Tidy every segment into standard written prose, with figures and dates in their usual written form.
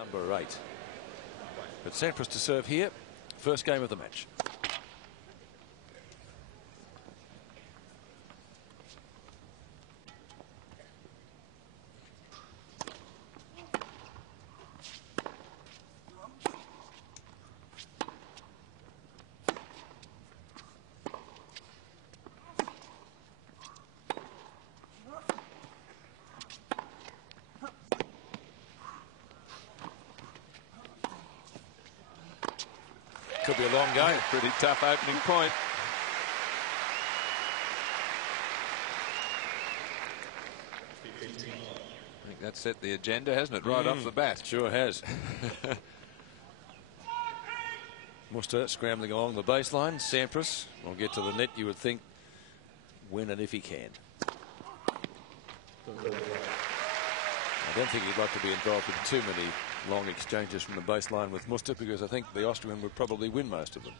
Number 8. But Sampras to serve here. First game of the match. Could be a long game. Pretty tough opening point. I think that set the agenda, hasn't it? Right off the bat. Sure has. Muster scrambling along the baseline. Sampras will get to the net, you would think, when and if he can. I don't think he'd like to be involved in too many long exchanges from the baseline with Muster, because I think the Austrian would probably win most of them.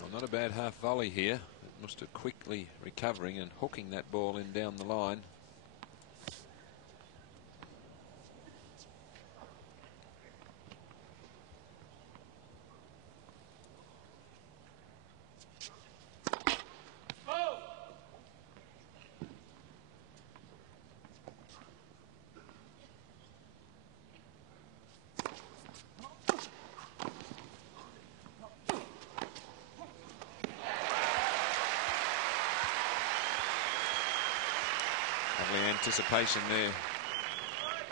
Well, not a bad half volley here. Muster quickly recovering and hooking that ball in down the line. Lovely anticipation there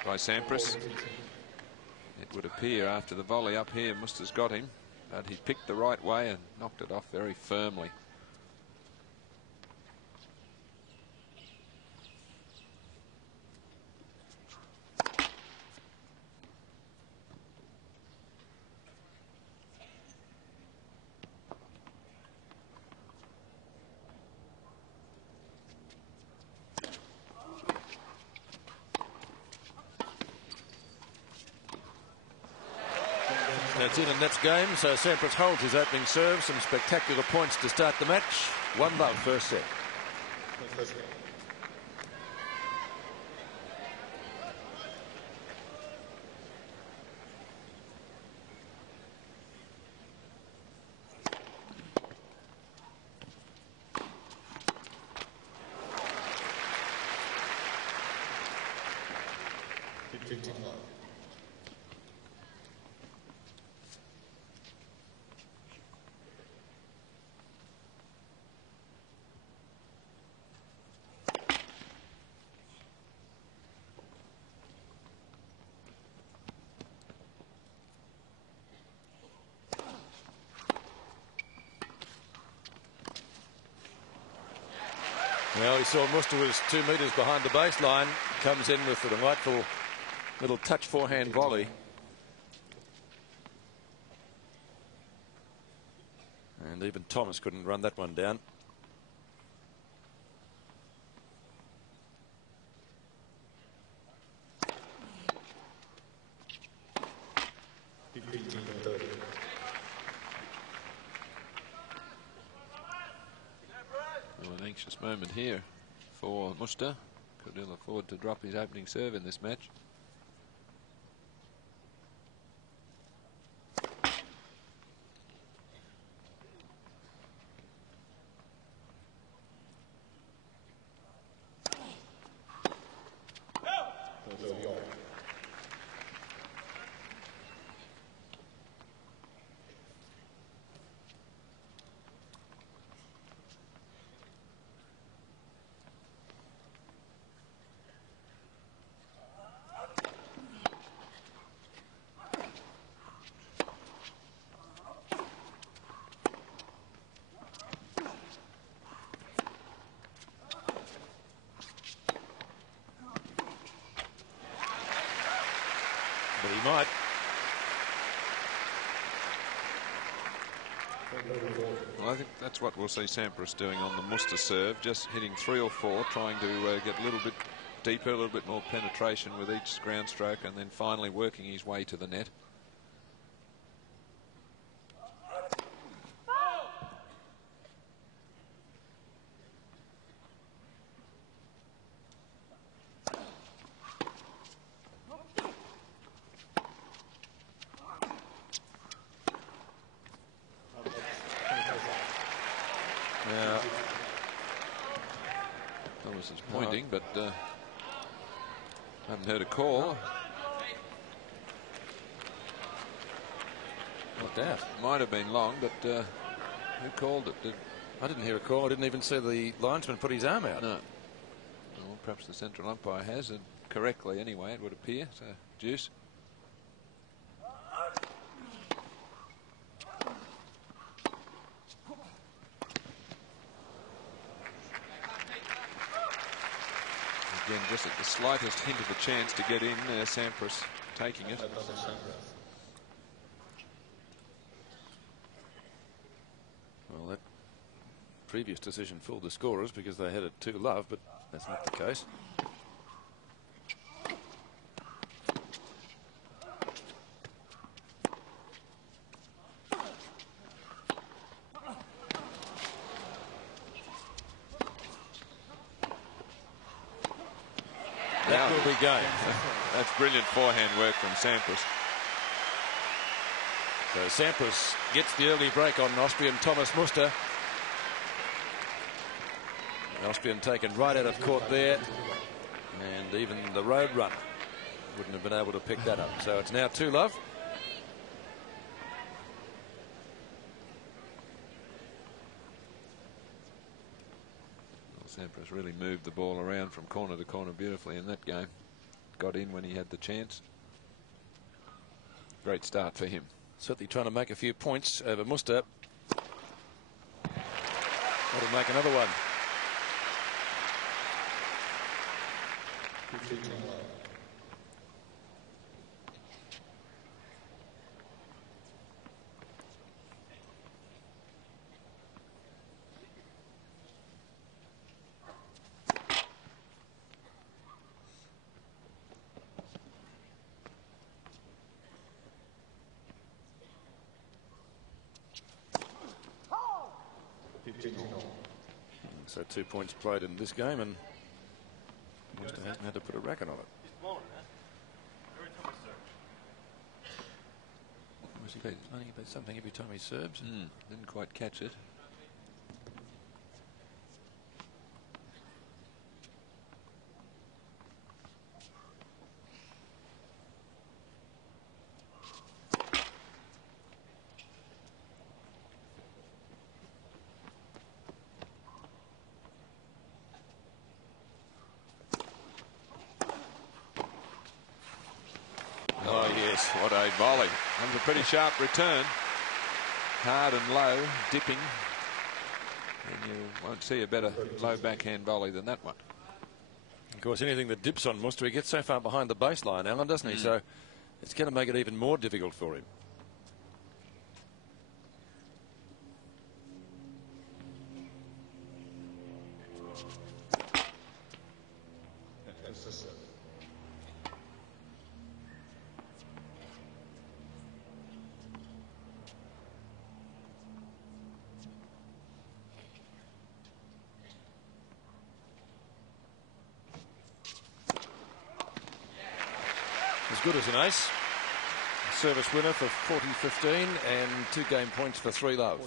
by Sampras. It would appear after the volley up here, Muster's got him, but he picked the right way and knocked it off very firmly. It's in a nets game, so Sampras holds his opening serve. Some spectacular points to start the match. 1-love first set. Well, we saw Muster was 2 metres behind the baseline. Comes in with the delightful little touch forehand volley. And even Thomas couldn't run that one down. Well, an anxious moment here for Muster. Could ill afford to drop his opening serve in this match. But he might. Well, I think that's what we'll see Sampras doing on the Muster serve, just hitting 3 or 4, trying to get a little bit deeper, a little bit more penetration with each ground stroke, and then finally working his way to the net. Now, Thomas is pointing, but haven't heard a call. Not doubt. Might have been long, but who called it? I didn't hear a call. I didn't even see the linesman put his arm out. No. Well, perhaps the central umpire has, and correctly anyway, it would appear. So, Juice. Again, just at the slightest hint of a chance to get in, Sampras taking it. Well, that previous decision fooled the scorers because they had it 2-love, but that's not the case. That will be game. That's brilliant forehand work from Sampras. So Sampras gets the early break on Austrian Thomas Muster. The Austrian taken right out of court there, and even the road runner wouldn't have been able to pick that up. So it's now 2-love. Sampras really moved the ball around from corner to corner beautifully in that game. Got in when he had the chance. Great start for him. Certainly trying to make a few points over Muster. That'll make another one. So 2 points played in this game, and Muster hasn't had to put a racket on it. Was he complaining about something every time he serves? Didn't quite catch it. What a volley. That was a pretty sharp return. Hard and low, dipping. And you won't see a better low backhand volley than that one. Of course, anything that dips on Muster, he gets so far behind the baseline, Alan, doesn't he? So it's going to make it even more difficult for him. As good as an ace. Service winner for 40-15 and 2 game points for 3-love.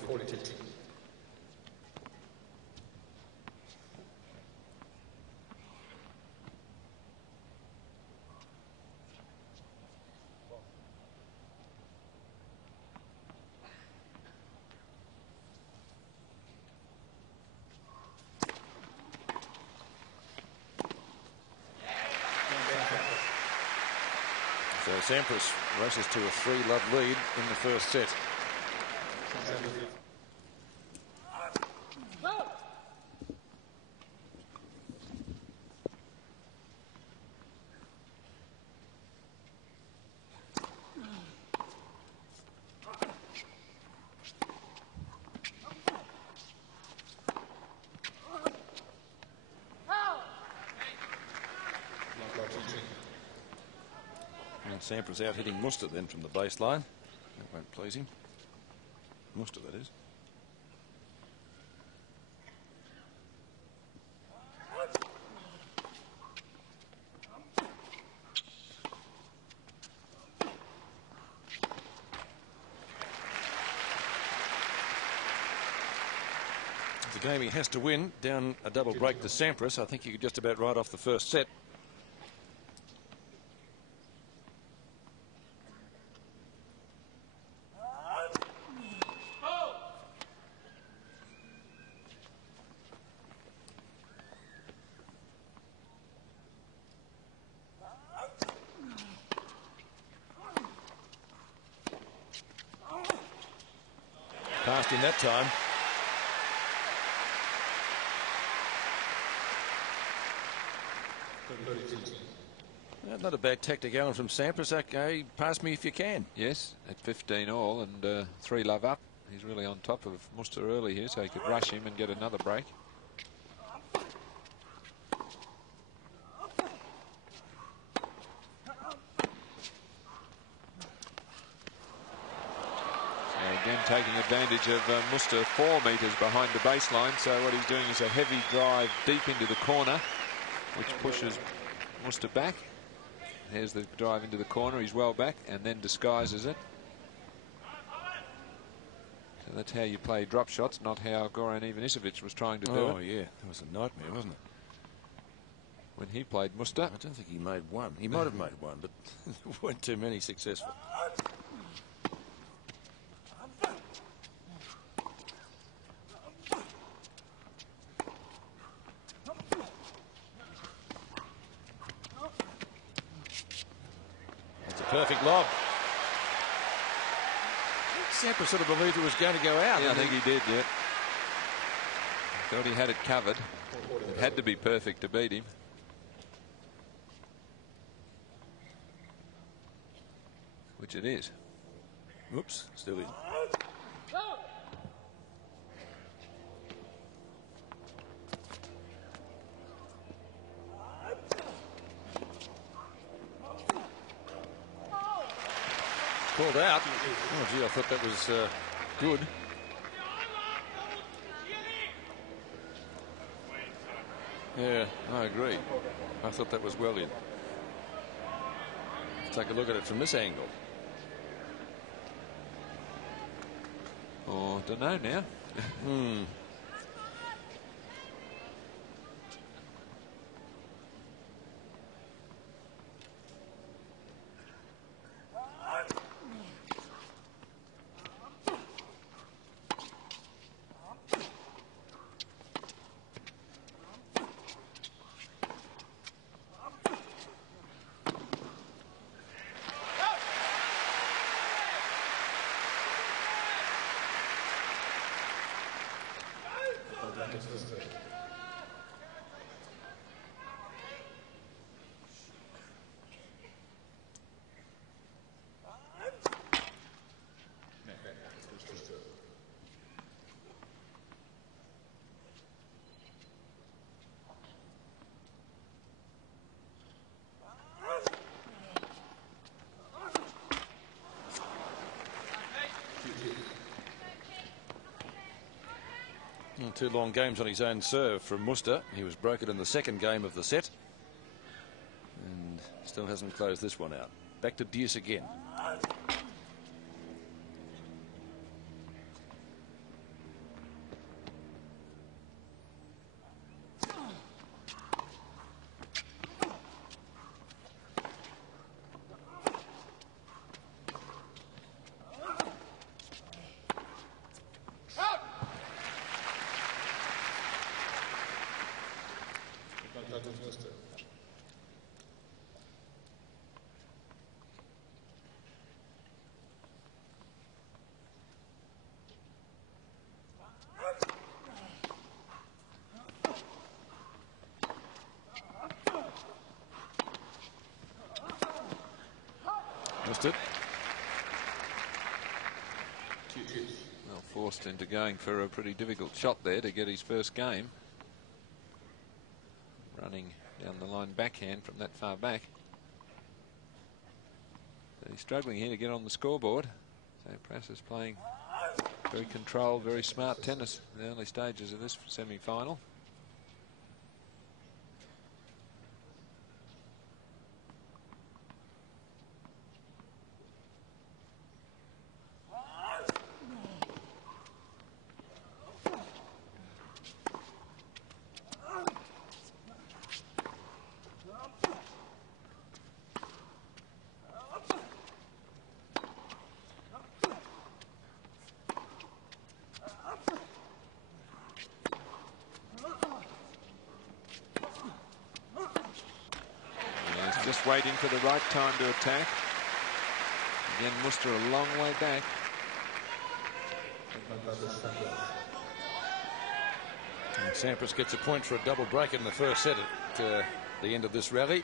So Sampras races to a 3-love lead in the first set. And Sampras out hitting Muster then from the baseline. That won't please him. Muster, that is. It's a game he has to win. Down a double break to Sampras. I think he could just about ride off the first set. Passed him that time. Not a bad tactic, Alan, from Sampras. Okay, pass me if you can. Yes, at 15 all and 3 love up. He's really on top of Muster early here, so he could rush him and get another break. Again, taking advantage of Muster 4 metres behind the baseline. So what he's doing is a heavy drive deep into the corner, which pushes Muster back. There's the drive into the corner. He's well back and then disguises it. So that's how you play drop shots, not how Goran Ivanisevic was trying to do it. Oh, yeah. That was a nightmare, wasn't it? When he played Muster. I don't think he made one. He might have made one, but there weren't too many successful. Perfect lob. Sampras sort of believed it was going to go out. Yeah, I think he did, yeah. Thought he had it covered. It had to be perfect to beat him. Which it is. Whoops, still in. Called out. Oh, gee, I thought that was good. Yeah, I agree. I thought that was well in. Let's take a look at it from this angle. Oh, don't know now. Two long games on his own serve from Muster. He was broken in the second game of the set and still hasn't closed this one out. Back to deuce again. Missed it. Well, forced into going for a pretty difficult shot there to get his first game. Running down the line backhand from that far back. Really struggling here to get on the scoreboard. Sampras is playing very controlled, very smart tennis in the early stages of this semi-final. Just waiting for the right time to attack. Again, Muster a long way back. And Sampras gets a point for a double break in the first set at the end of this rally.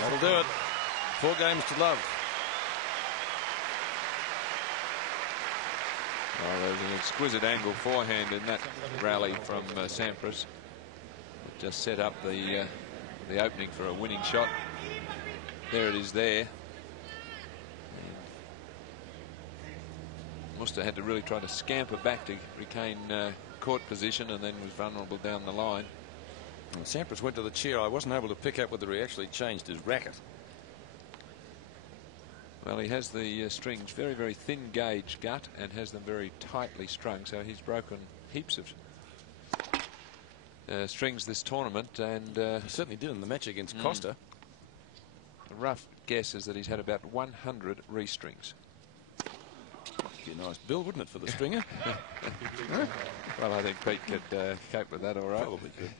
That'll do it. 4 games to love. Well, there's an exquisite angle forehand in that rally from Sampras. It just set up the opening for a winning shot. There it is there. Muster had to really try to scamper back to regain court position, and then was vulnerable down the line. And Sampras went to the chair. I wasn't able to pick up whether he actually changed his racket. Well, he has the strings very, very thin gauge gut and has them very tightly strung, so he's broken heaps of strings this tournament, and he certainly did in the match against Costa. The rough guess is that he's had about 100 restrings. Be a nice bill, wouldn't it, for the stringer? Well, I think Pete could cope with that all right. Probably could.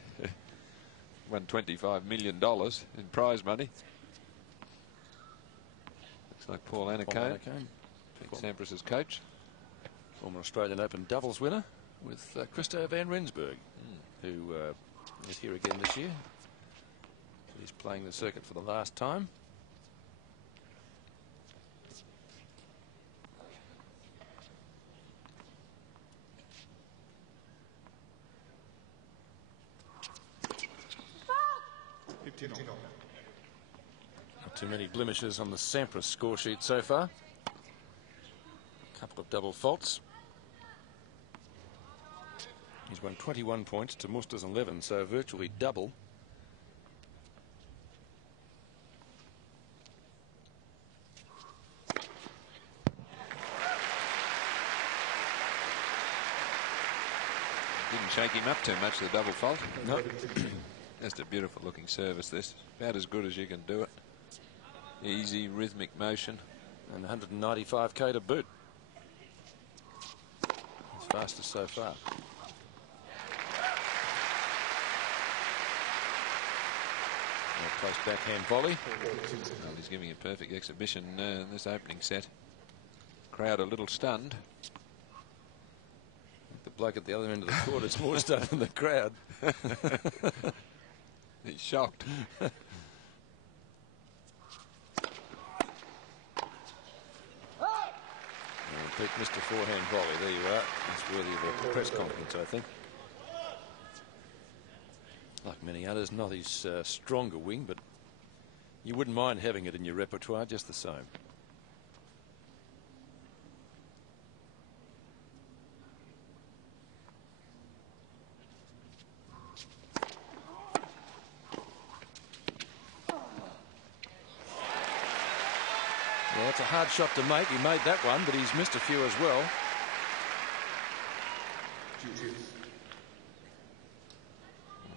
Won $25 million in prize money. Looks like Paul Annacone, Pete Sampras' coach. Former Australian Open doubles winner with Christo van Rensburg, who is here again this year. He's playing the circuit for the last time. Not too many blemishes on the Sampras score sheet so far. A couple of double faults. He's won 21 points to Muster's 11, so virtually double. Didn't shake him up too much, the double fault. No. Just a beautiful looking service, this. About as good as you can do it. Easy, rhythmic motion. And 195k to boot. His fastest so far. Close backhand volley. Well, he's giving a perfect exhibition in this opening set. Crowd a little stunned. The bloke at the other end of the court is more stunned than the crowd. He's shocked. Pete missed a forehand volley. There you are. That's worthy of a press conference, I think. Like many others, not his stronger wing, but you wouldn't mind having it in your repertoire just the same. Well, it's a hard shot to make. He made that one, but he's missed a few as well.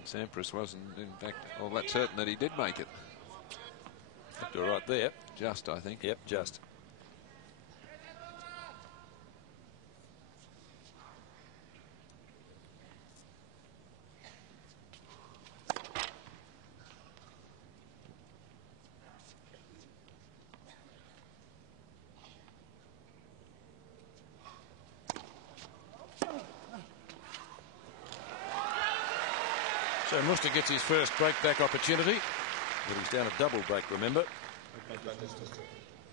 Sampras wasn't, in fact, all that certain that he did make it. Looked all right there. Just, I think. Yep, just. So Muster gets his first break-back opportunity. But he's down a double break, remember.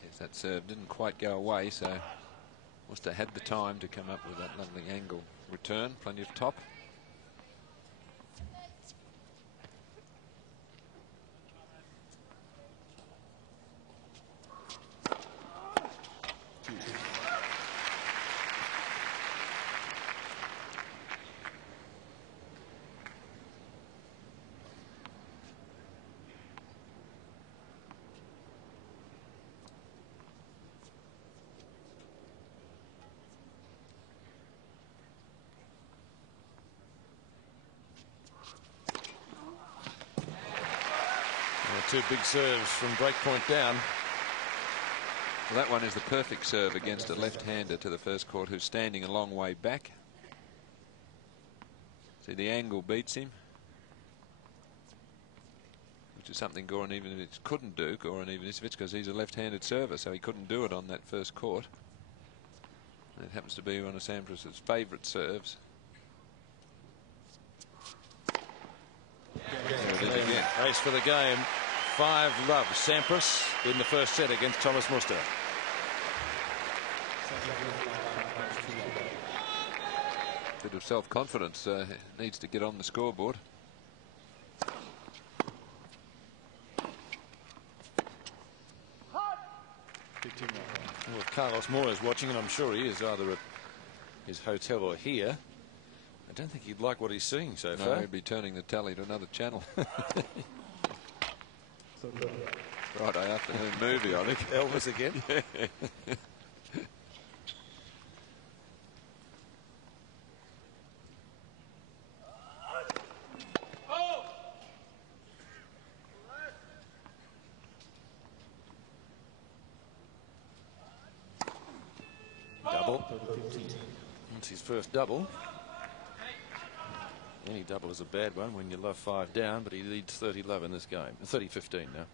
Yes, that serve didn't quite go away, so Muster had the time to come up with that lovely angle return. Plenty of top. Two big serves from breakpoint down. Well, that one is the perfect serve against a left-hander to the first court who's standing a long way back. See, the angle beats him, which is something Goran Ivanisevic couldn't do, because he's a left-handed server, so he couldn't do it on that first court. And it happens to be one of Sampras' favourite serves. There it is again. Race for the game. 5-love Sampras in the first set against Thomas Muster. Bit of self-confidence needs to get on the scoreboard. Well, if Carlos Moore is watching, and I'm sure he is either at his hotel or here, I don't think he'd like what he's seeing so far. No, he'd be turning the tally to another channel. Friday afternoon movie, I think. Elvis again. Double. That's his first double. Any double is a bad one when you love 5 down, but he leads 30-love in this game. 30-15 now.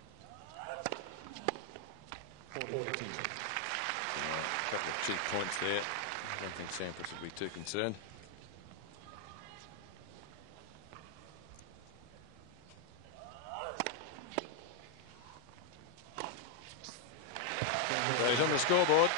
A couple of cheap points there. I don't think Sampras would be too concerned. So he's on the scoreboard.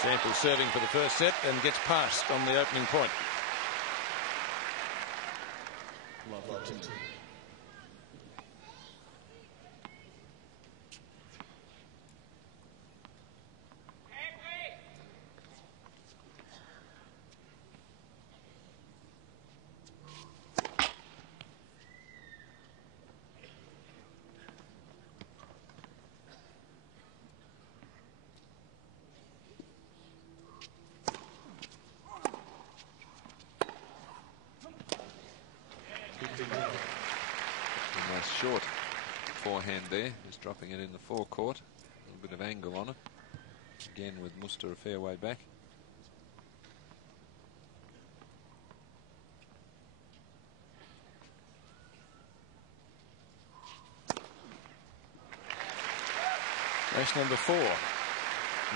Sampras serving for the first set and gets passed on the opening point. A nice short forehand there, just dropping it in the forecourt. A little bit of angle on it. Again with Muster a fair way back. Race number 4.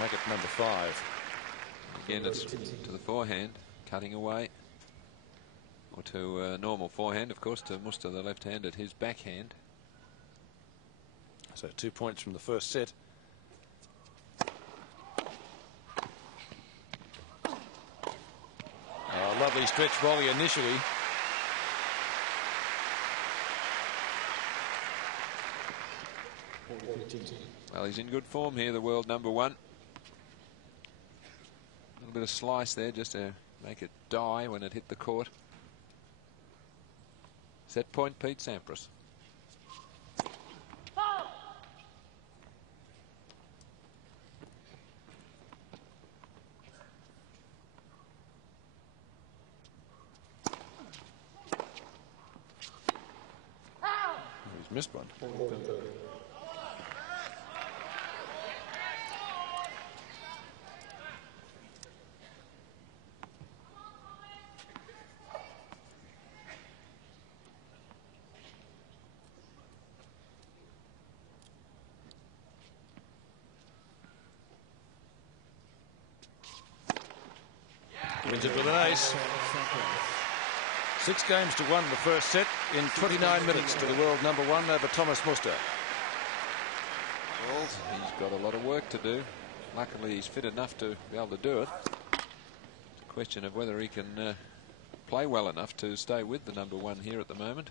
Make it number 5. Again, it's to the forehand, cutting away. Or to normal forehand, of course, to Muster, the left hand, at his backhand. So 2 points from the first set. Oh, lovely stretch volley initially. Well, he's in good form here, the world number 1. A little bit of slice there just to make it die when it hit the court. Set point, Pete Sampras. missed one. Wins it with an ace. 6 games to 1 the first set in 29 minutes to the world number 1 over Thomas Muster. Well, he's got a lot of work to do. Luckily, he's fit enough to be able to do it. It's a question of whether he can play well enough to stay with the number 1 here at the moment.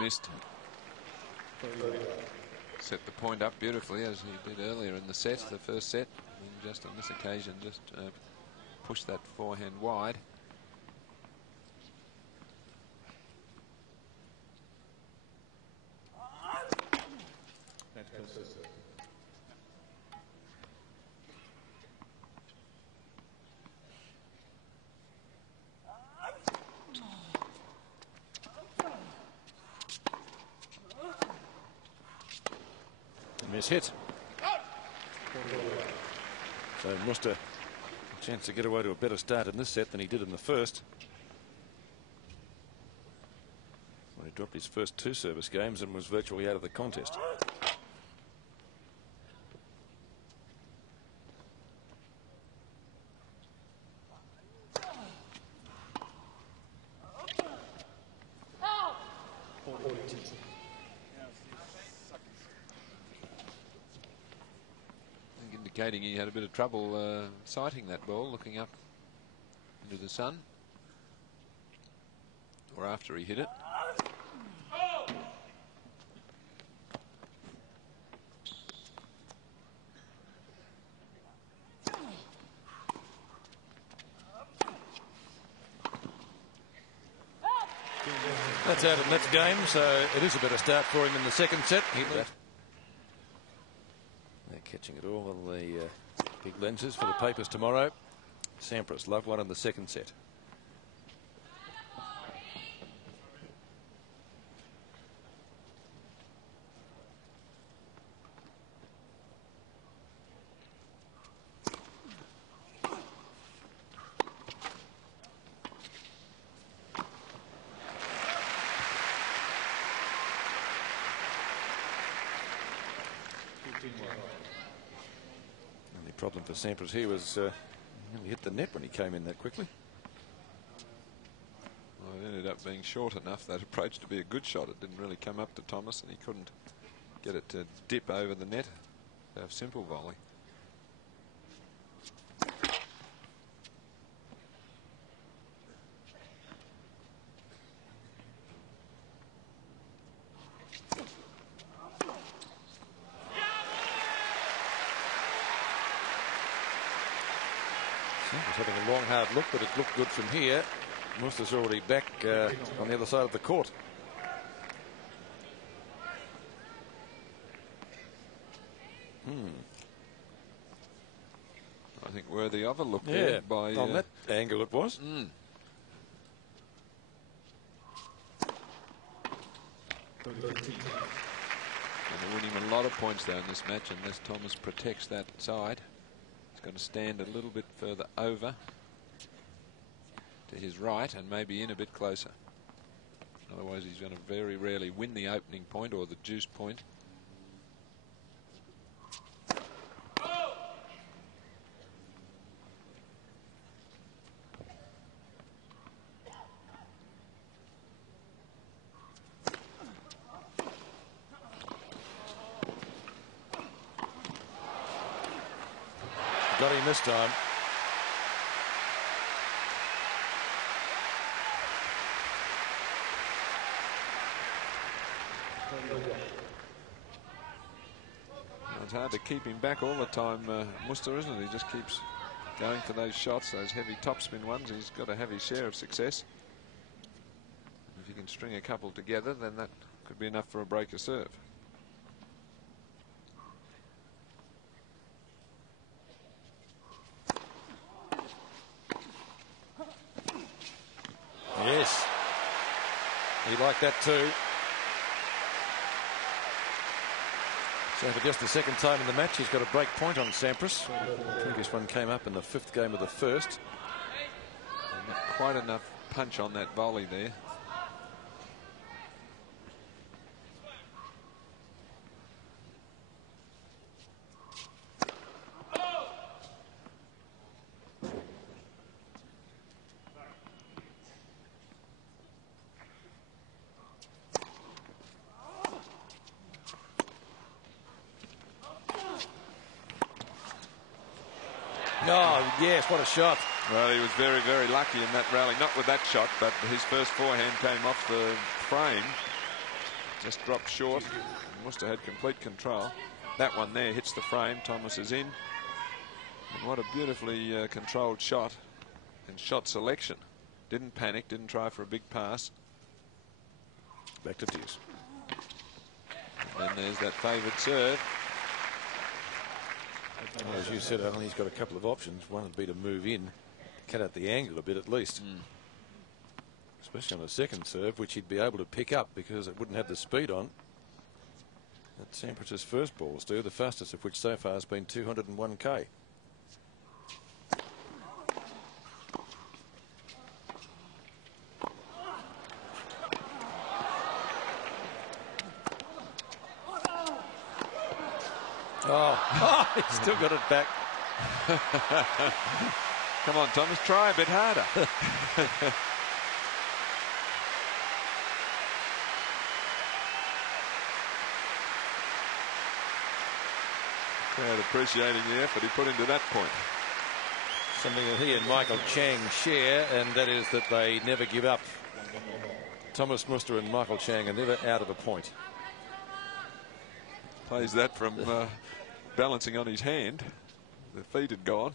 Missed. Set the point up beautifully as he did earlier in the set, the first set. And just on this occasion, just pushed that forehand wide. Hit. So Muster a chance to get away to a better start in this set than he did in the first. Well, he dropped his first 2 service games and was virtually out of the contest. Indicating he had a bit of trouble sighting that ball, looking up into the sun, or after he hit it. That's out of Net's game, so it is a better start for him in the second set. They're catching it all on the big lenses for the papers tomorrow. Sampras, love one in the second set. Only problem for Sampras here was he hit the net when he came in that quickly. Well, it ended up being short enough, that approach, to be a good shot. It didn't really come up to Thomas, and he couldn't get it to dip over the net. A simple volley. Sampras having a long, hard look, but it looked good from here. Muster's already back on the other side of the court. I think worthy of a look there by on that angle it was. And they're winning a lot of points there in this match unless Thomas protects that side. He's going to stand a little bit further over to his right and maybe in a bit closer. Otherwise he's going to very rarely win the opening point or the juice point. Got him this time. It's hard to keep him back all the time, Muster, isn't it? He just keeps going for those shots, those heavy topspin ones. He's got a heavy share of success. If you can string a couple together, then that could be enough for a breaker serve. Yes. He liked that too. So for just the second time in the match, he's got a break point on Sampras. The previous one came up in the 5th game of the 1st. Not quite enough punch on that volley there. Oh, yes, what a shot. Well, he was very, very lucky in that rally. Not with that shot, but his first forehand came off the frame. Just dropped short. Must have had complete control. That one there hits the frame. Thomas is in. And what a beautifully controlled shot and shot selection. Didn't panic, didn't try for a big pass. Back to Deuce. And then there's that favoured serve. Well, as you said, Alan, he's got a couple of options. One would be to move in, cut out the angle a bit at least. Especially on a second serve, which he'd be able to pick up because it wouldn't have the speed on that Sampras' first balls do, the fastest of which so far has been 201k. Oh, he's still got it back. Come on, Thomas, try a bit harder. Crowd appreciating the effort he put into that point. Something that he and Michael Chang share, and that is that they never give up. Thomas Muster and Michael Chang are never out of a point. Plays that from balancing on his hand. The feet had gone.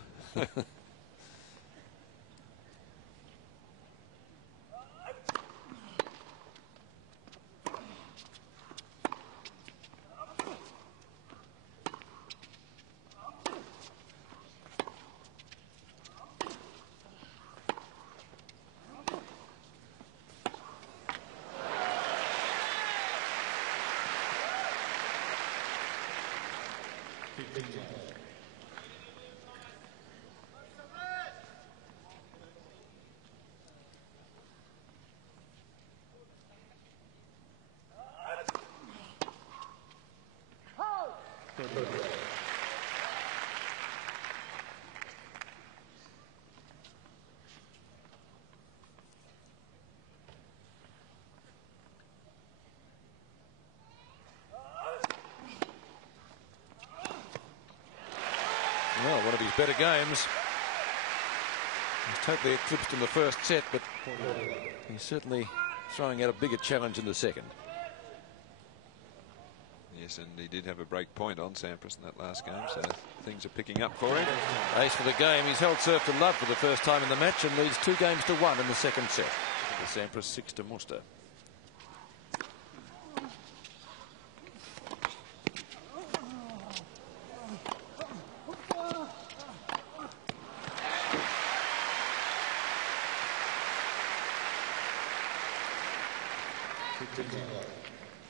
Well, one of his better games. He's totally eclipsed in the first set, but he's certainly throwing out a bigger challenge in the second. Yes, and he did have a break point on Sampras in that last game, so things are picking up for him. Ace for the game. He's held serve to love for the first time in the match and leads 2-1 in the second set. The Sampras 6 to Muster.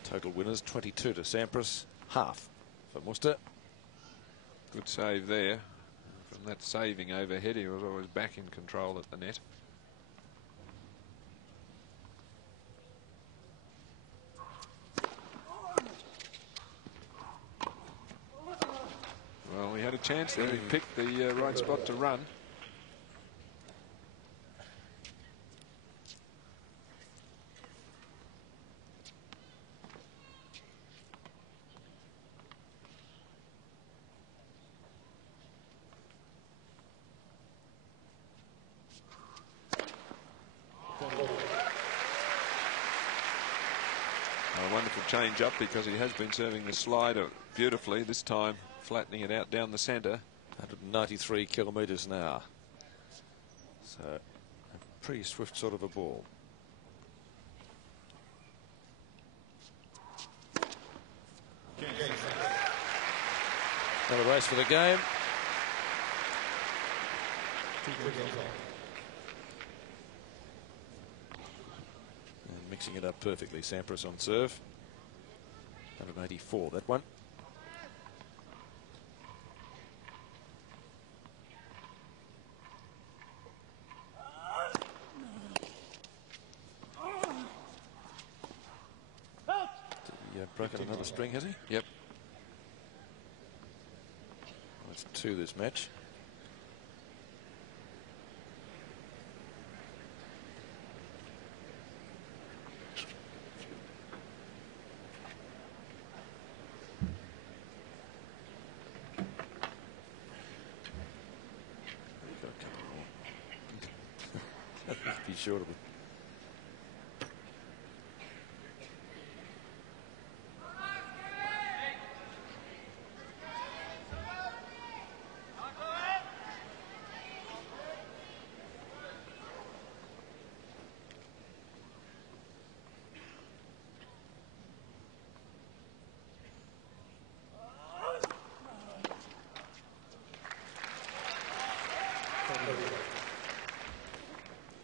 Total winners 22 to Sampras, half for Muster. Good save there. From that saving overhead, he was always back in control at the net. Well, he had a chance there. He picked the right spot to run. change up because he has been serving the slider beautifully, this time flattening it out down the centre. 193 kilometres an hour. So a pretty swift sort of a ball. Another race for the game. And mixing it up perfectly. Sampras on serve. 184, that one. He broken another string, has he? Yep. That's 2 this match. Got a couple more. Be short of it.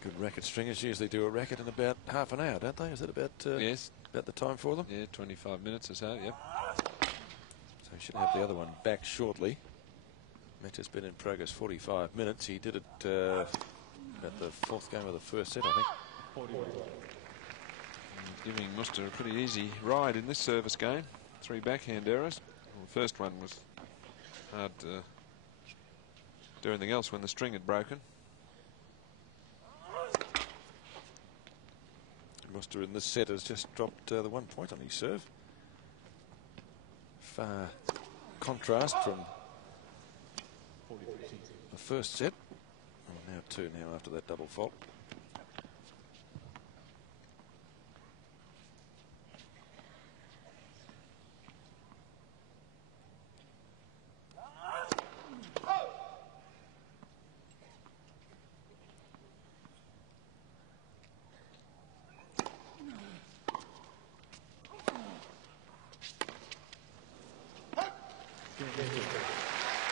Good racket stringers usually do a racket in about half an hour, don't they? Is that about Yes. about the time for them? Yeah, 25 minutes or so, yep. So he should have the other one back shortly. Match has been in progress 45 minutes. He did it at the 4th game of the first set, I think. Giving Muster a pretty easy ride in this service game. 3 backhand errors. Well, the first one was hard to do anything else when the string had broken. Muster in this set has just dropped the 1 point on his serve. Far contrast from the first set. Oh, now 2 now after that double fault.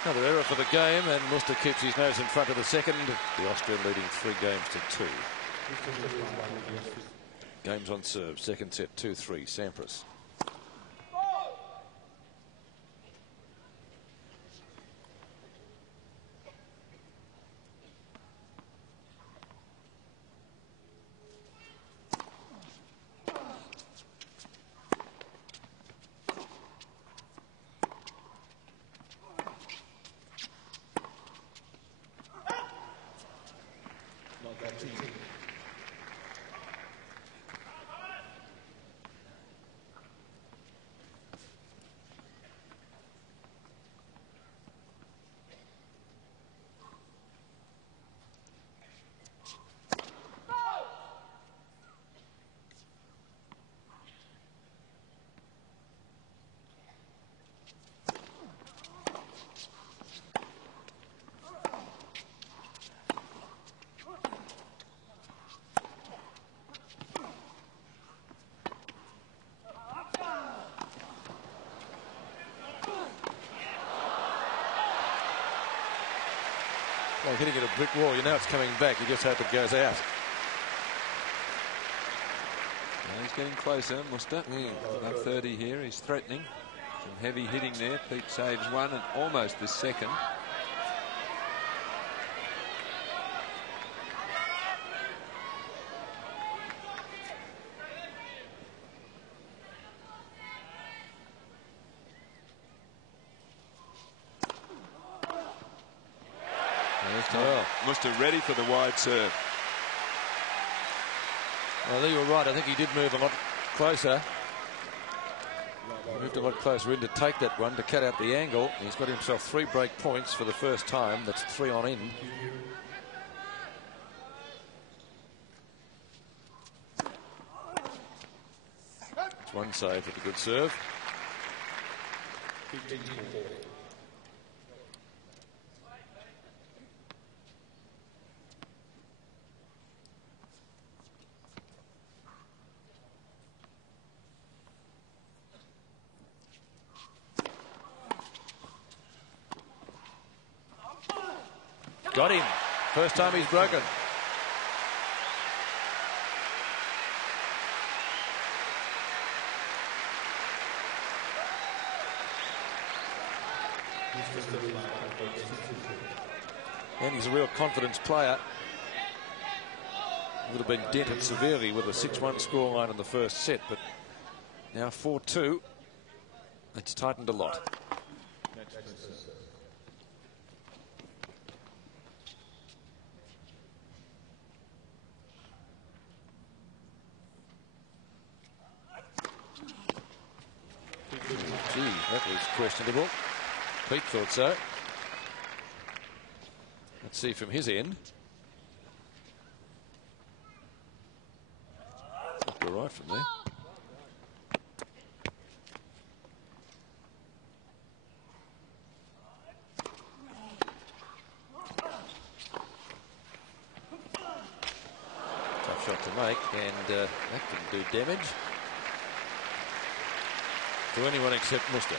Another error for the game, and Muster keeps his nose in front of the second. The Austrian leading 3 games to 2. Games on serve. Second set 2-3. Sampras. Well, hitting at a brick wall, you know it's coming back. You just hope it goes out. Well, he's getting closer, Muster. Up 30 here. He's threatening. Some heavy hitting there. Pete saves 1 and almost the second. Muster ready for the wide serve. Well, you were right. I think he did move a lot closer. Moved a lot closer in to take that one, to cut out the angle. He's got himself 3 break points for the first time. That's 3 on end. That's one save with a good serve. Got him. First time he's broken. And he's a real confidence player. Would have been dented severely with a 6-1 scoreline in the first set, but now 4-2. It's tightened a lot. Gee, that was questionable. Pete thought so. Let's see from his end. Looked all right from there. Tough shot to make, and that didn't do damage to anyone except Muster.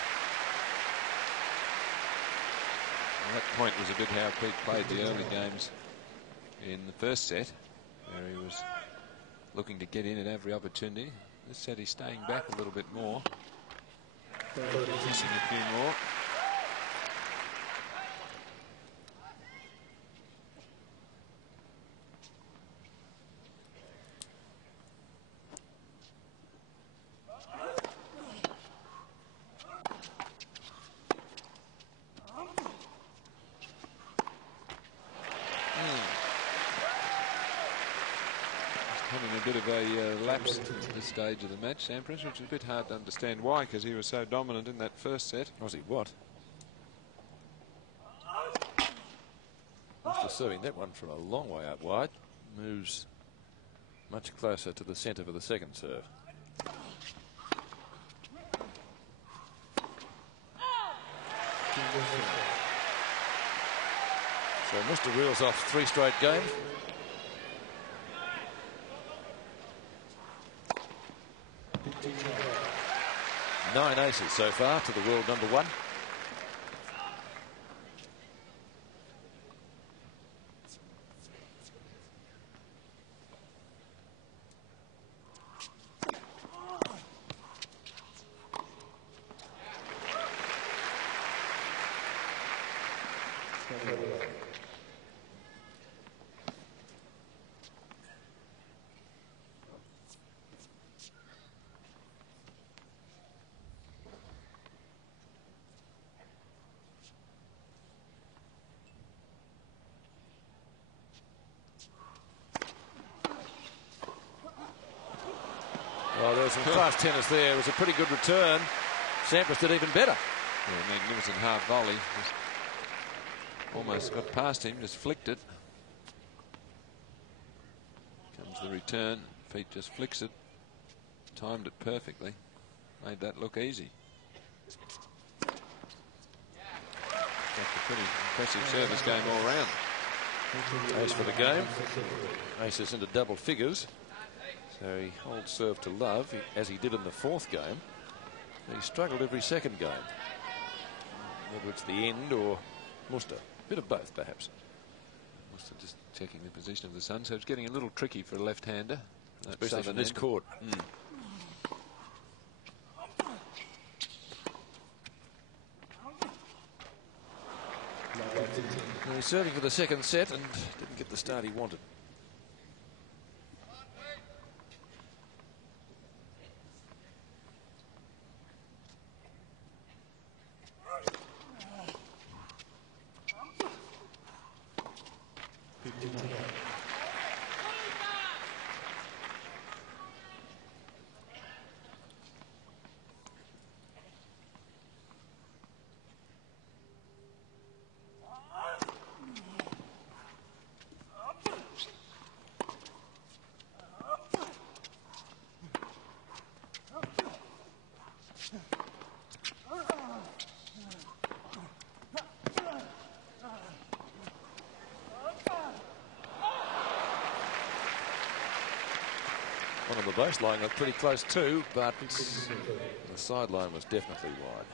That point was a bit how Pete played the early games in the first set, where he was looking to get in at every opportunity. This set he's staying back a little bit more, missing a few more. A bit of a lapse at this stage of the match, Sampras, which is a bit hard to understand why, because he was so dominant in that first set. Was he what? After serving that one from a long way out wide, moves much closer to the centre for the second serve. So Muster reels off 3 straight games. Nine aces so far to the world number 1. Well, there was some class tennis there. It was a pretty good return. Sampras did even better. Yeah, magnificent half volley. Just almost got past him, just flicked it. Comes the return. Pete just flicks it. Timed it perfectly. Made that look easy. That's a pretty impressive service game all round. Ace for the game. Aces into double figures. So he holds serve to love, as he did in the 4th game. He struggled every second game. Whether it's the end or Muster. Bit of both, perhaps. Muster just checking the position of the sun, so it's getting a little tricky for a left-hander. Especially from this court. He's serving for the second set and didn't get the start he wanted. the baseline got pretty close too, but the sideline was definitely wide.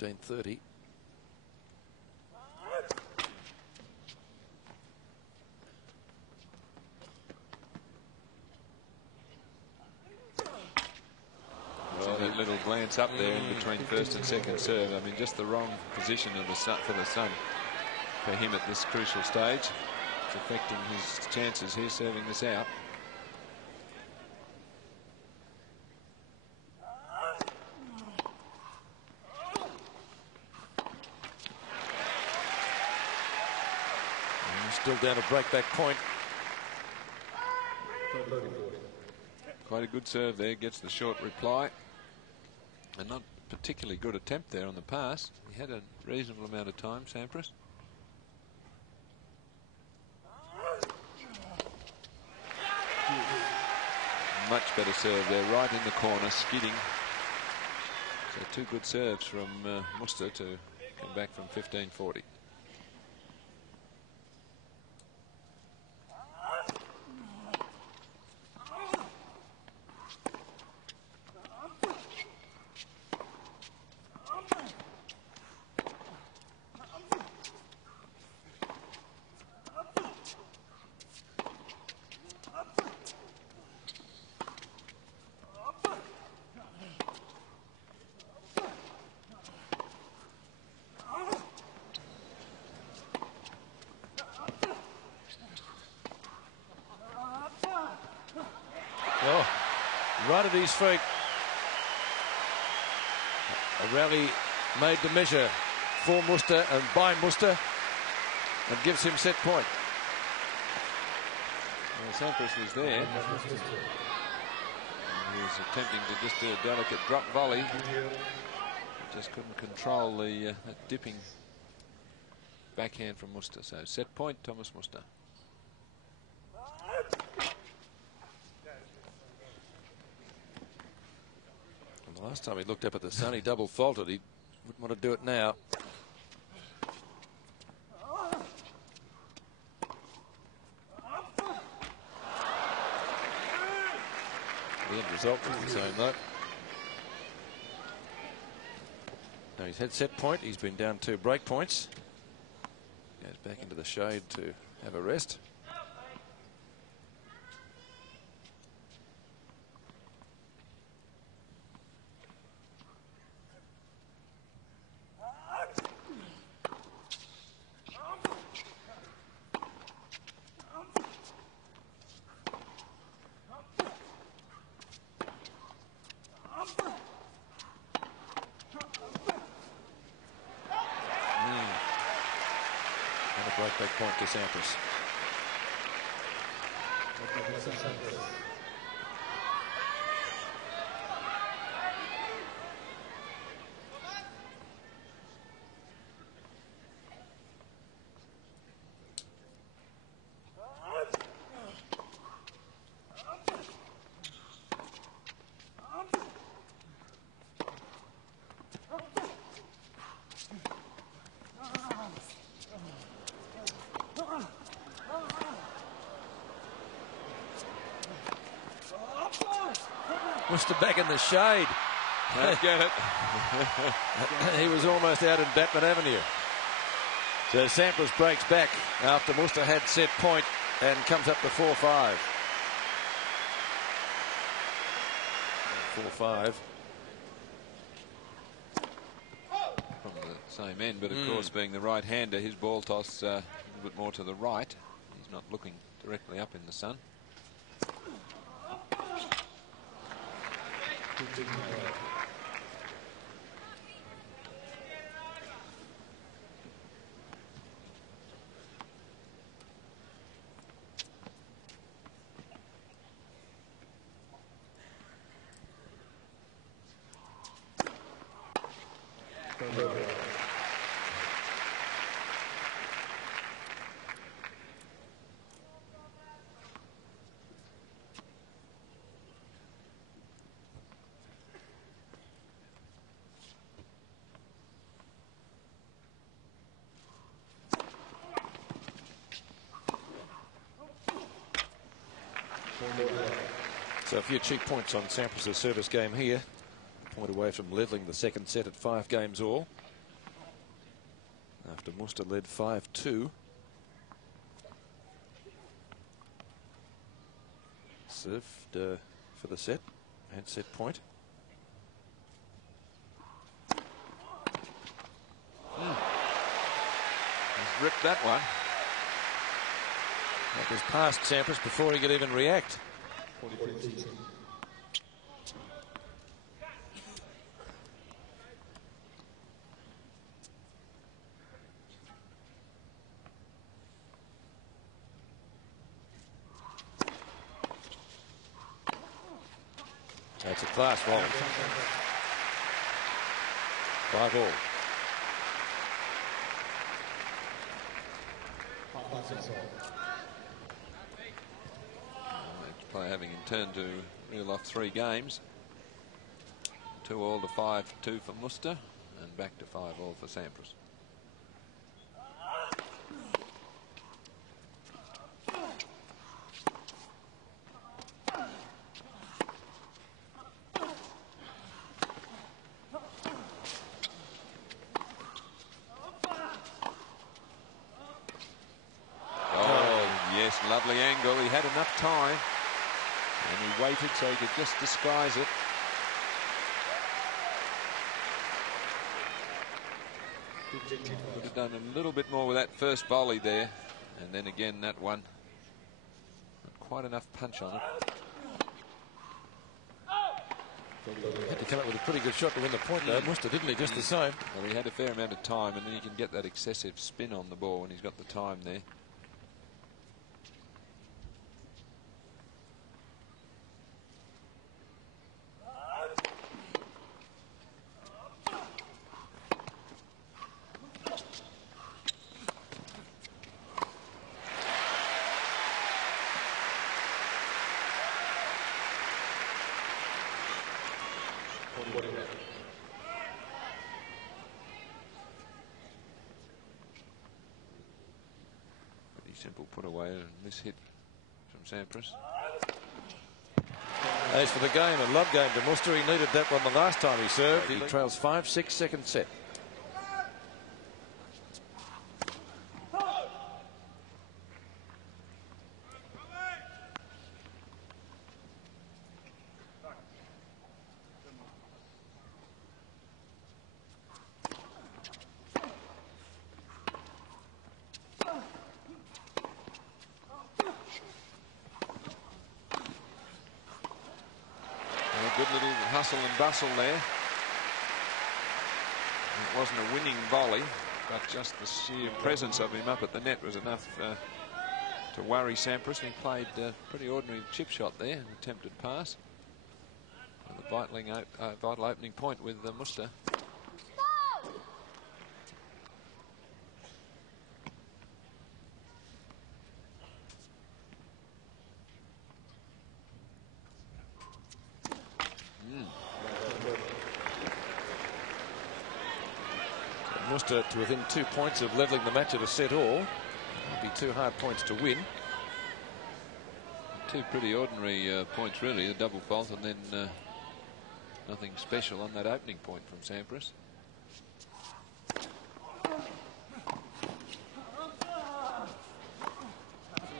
.30. Well, that little glance up there in between first and second serve. I mean, just the wrong position of the sun, for him at this crucial stage. It's affecting his chances here serving this out. Still down a breakback point. Quite a good serve there. Gets the short reply. And not particularly good attempt there on the pass. He had a reasonable amount of time, Sampras. Much better serve there, right in the corner, skidding. So 2 good serves from Muster to come back from 15-40. Right at his feet. A rally made to measure for Muster and by Muster, and gives him set point. Well, Sampras was there. He was attempting to just do a delicate drop volley. Just couldn't control the that dipping backhand from Muster. So set point, Thomas Muster. The last time he looked up at the sun, he double faulted. He wouldn't want to do it now. The end result was the same, though. Now he's had set point. He's been down 2 break points. Goes back into the shade to have a rest. Break point to Sampras. Muster back in the shade. Get it. He was almost out in Batman Avenue. So Sampras breaks back after Muster had set point and comes up to 4-5. 4-5. From the same end, but of course, being the right-hander, his ball toss a little bit more to the right. He's not looking directly up in the sun. So a few cheap points on Sampras' service game here. Point away from levelling the second set at 5 games all. After Muster led 5-2. Served for the set and set point. He's ripped that one. That was past Sampras before he could even react. That's a class volley. 5 all. Play having in turn to reel off 3 games. 2 all to 5-2 for Muster, and back to 5 all for Sampras. Lovely angle. He had enough time and he waited so he could just disguise it. Could have done a little bit more with that first volley there, and then again that one. Not quite enough punch on it. Had to come up with a pretty good shot to win the point though, Muster, didn't he? Just the same. Well, he had a fair amount of time, and then he can get that excessive spin on the ball when he's got the time there. Simple put away, and this hit from Sampras. As for the game, a love game to Muster. He needed that one the last time he served. He trails 5-6 second set. Good little hustle and bustle there. It wasn't a winning volley, but just the sheer presence of him up at the net was enough to worry Sampras. He played a pretty ordinary chip shot there, an attempted pass. And the vital opening point with Muster. Muster to within 2 points of levelling the match at a set all. It'll be 2 hard points to win. 2 pretty ordinary points really, the double fault and then nothing special on that opening point from Sampras.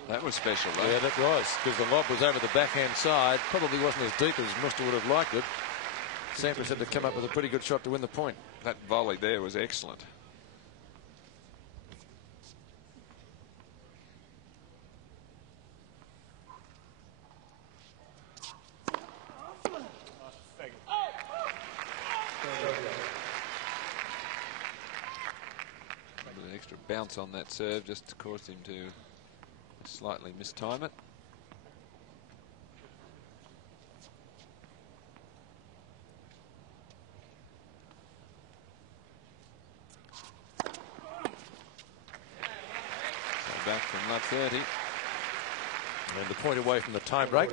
That was special though. Yeah, that was, because the lob was over the backhand side. Probably wasn't as deep as Muster would have liked it. Sampras had to come up with a pretty good shot to win the point. That volley there was excellent. An extra bounce on that serve just caused him to slightly mistime it. Back from love 30. And the point away from the tie break.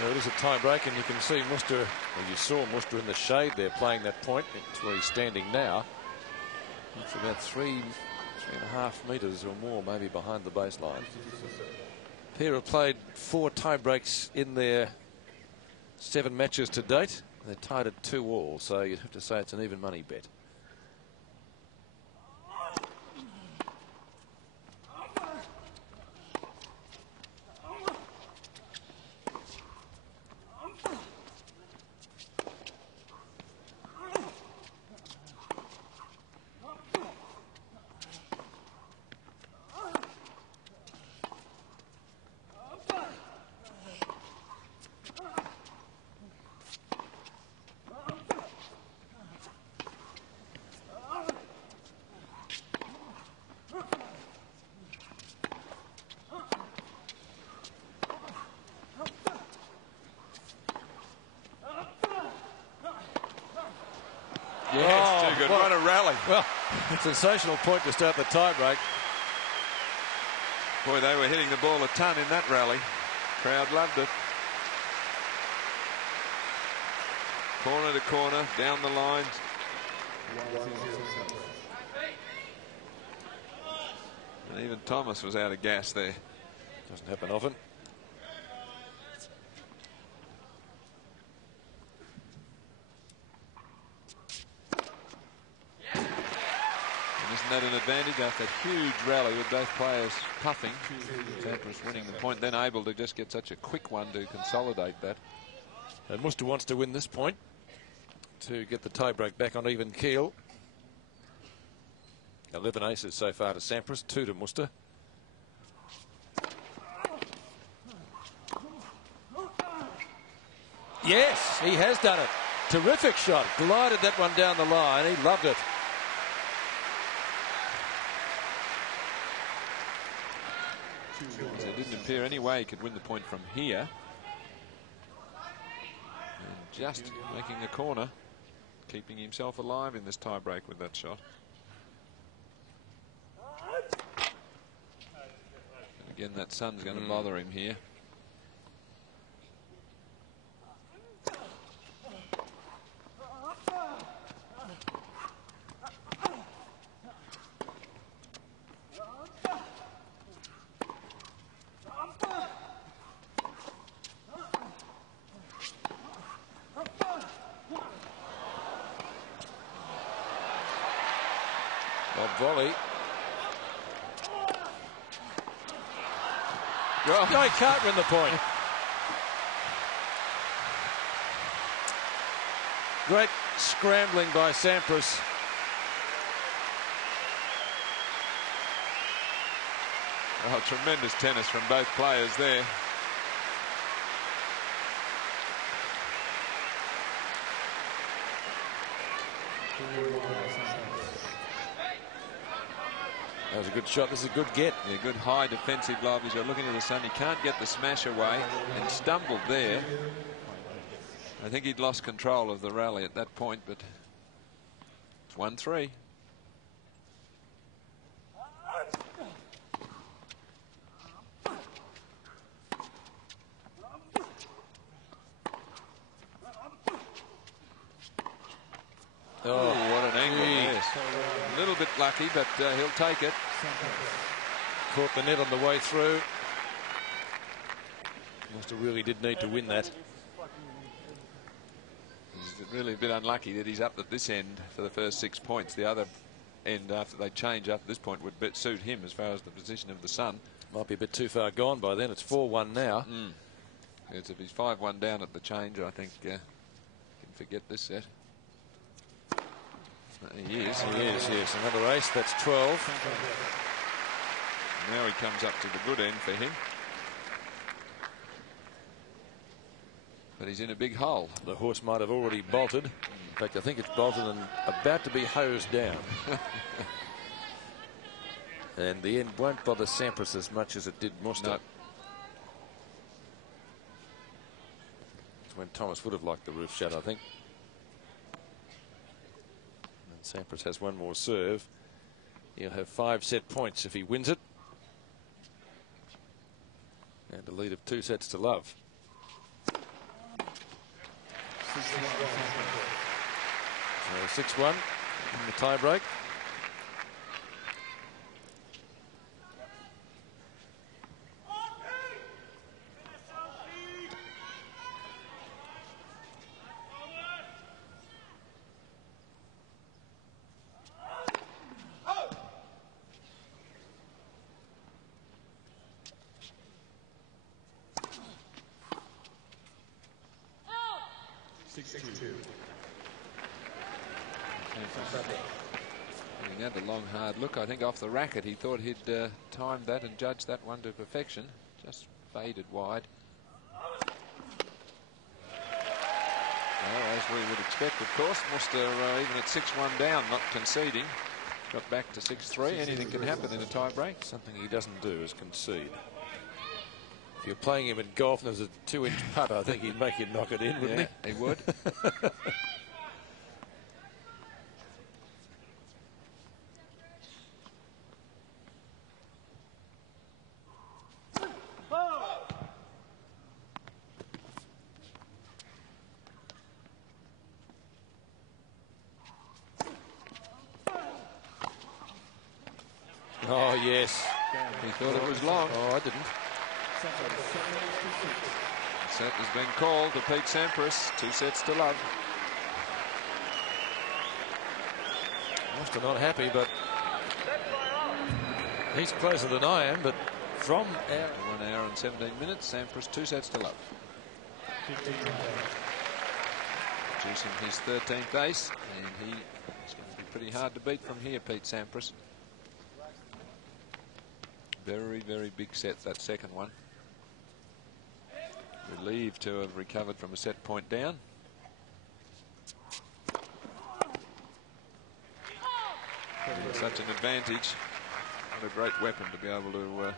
Well, it is a tie break, and you can see Muster, well, you saw Muster in the shade there playing that point. It's where he's standing now. It's about 3.5 metres or more, maybe behind the baseline. Pair have played 4 tie breaks in their 7 matches to date. They're tied at 2-all, so you'd have to say it's an even money bet. Yes, too good. What a rally. Well, a sensational point to start the tie-break. Boy, they were hitting the ball a ton in that rally. Crowd loved it. Corner to corner, down the lines. And even Thomas was out of gas there. Doesn't happen often. Isn't that an advantage after a huge rally with both players puffing? Sampras winning the point, then able to just get such a quick one to consolidate that. And Muster wants to win this point to get the tie-break back on even keel. 11 aces so far to Sampras, 2 to Muster. Yes, he has done it. Terrific shot. Glided that one down the line. He loved it. It didn't appear any way he could win the point from here. And just making a corner, keeping himself alive in this tie-break with that shot. And again, that sun's going to bother him here. Volley. No, he can't win the point. Great scrambling by Sampras. Oh, tremendous tennis from both players there. That was a good shot. This is a good get. Yeah, good high defensive lob. He's got looking at the sun. He can't get the smash away and stumbled there. I think he'd lost control of the rally at that point, but it's 1-3. Oh, what an angle. Yes. A little bit lucky, but he'll take it. Caught the net on the way through. Muster really did need to win that. He's really a bit unlucky that he's up at this end for the first 6 points. The other end, after they change after this point, would suit him as far as the position of the sun. Might be a bit too far gone by then. It's 4-1 now. Yes, if he's 5-1 down at the change, I think he can forget this set. He is. He is, yes. Another ace. That's 12. Now he comes up to the good end for him. But he's in a big hole. The horse might have already bolted. In fact, I think it's bolted and about to be hosed down. And the end won't bother Sampras as much as it did Muster. No. It's when Thomas would have liked the roof shut, I think. And Sampras has one more serve. He'll have 5 set points if he wins it. And a lead of 2 sets to love. So 6-1 in the tie break. He had a long, hard look. I think off the racket, he thought he'd timed that and judged that one to perfection. Just faded wide. Well, as we would expect, of course, Muster even at 6-1 down, not conceding. Got back to 6-3. Anything can happen in a tie break. Something he doesn't do is concede. If you're playing him in golf and there's a 2-inch putt, I think he'd make you knock it in, wouldn't he? He would. Oh, yes. He thought it was long. Oh, I didn't. Set has been called to Pete Sampras. 2 sets to love. Muster not happy, but he's closer than I am, but from 1 hour and 17 minutes, Sampras 2 sets to love. Producing his 13th ace, and it's going to be pretty hard to beat from here, Pete Sampras. Very, very big set, that second one. Relieved to have recovered from a set point down. Such an advantage. What a great weapon to be able to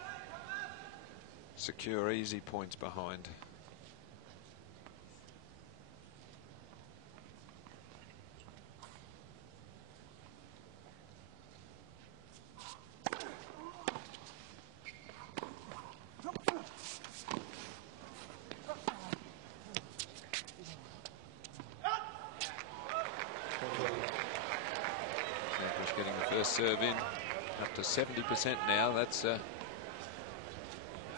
secure easy points behind. Getting the first serve in, up to 70% now. That's a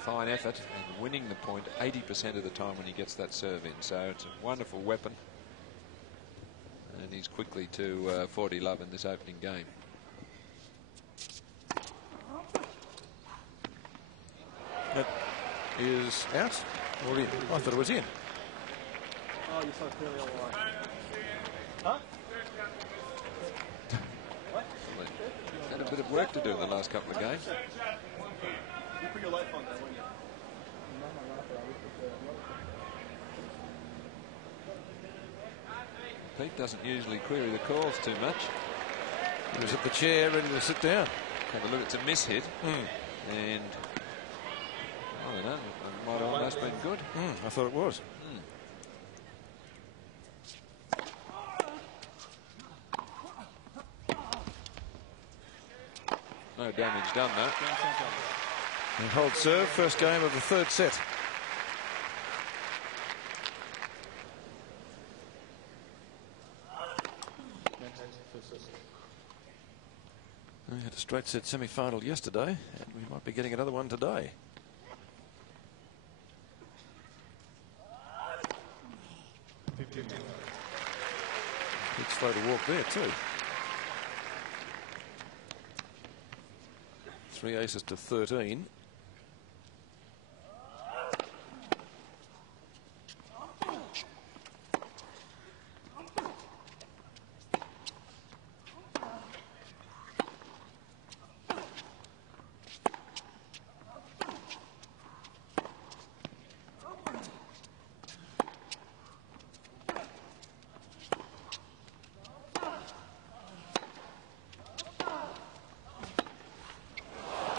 fine effort, and winning the point 80% of the time when he gets that serve in. So it's a wonderful weapon, and he's quickly to 40 love in this opening game. That is out or in? I thought it was in. Oh, you saw clearly all the line. Huh? Had a bit of work to do in the last couple of games. You put your life on that, wouldn't you? Pete doesn't usually query the calls too much. He was at the chair ready to sit down. Have a look, it's a miss-hit. And I don't know, it might have almost been good. I thought it was. No damage done, though. And hold serve, first game of the third set. We had a straight set semi-final yesterday, and we might be getting another one today. Big slow to walk there too. 3 aces to 13.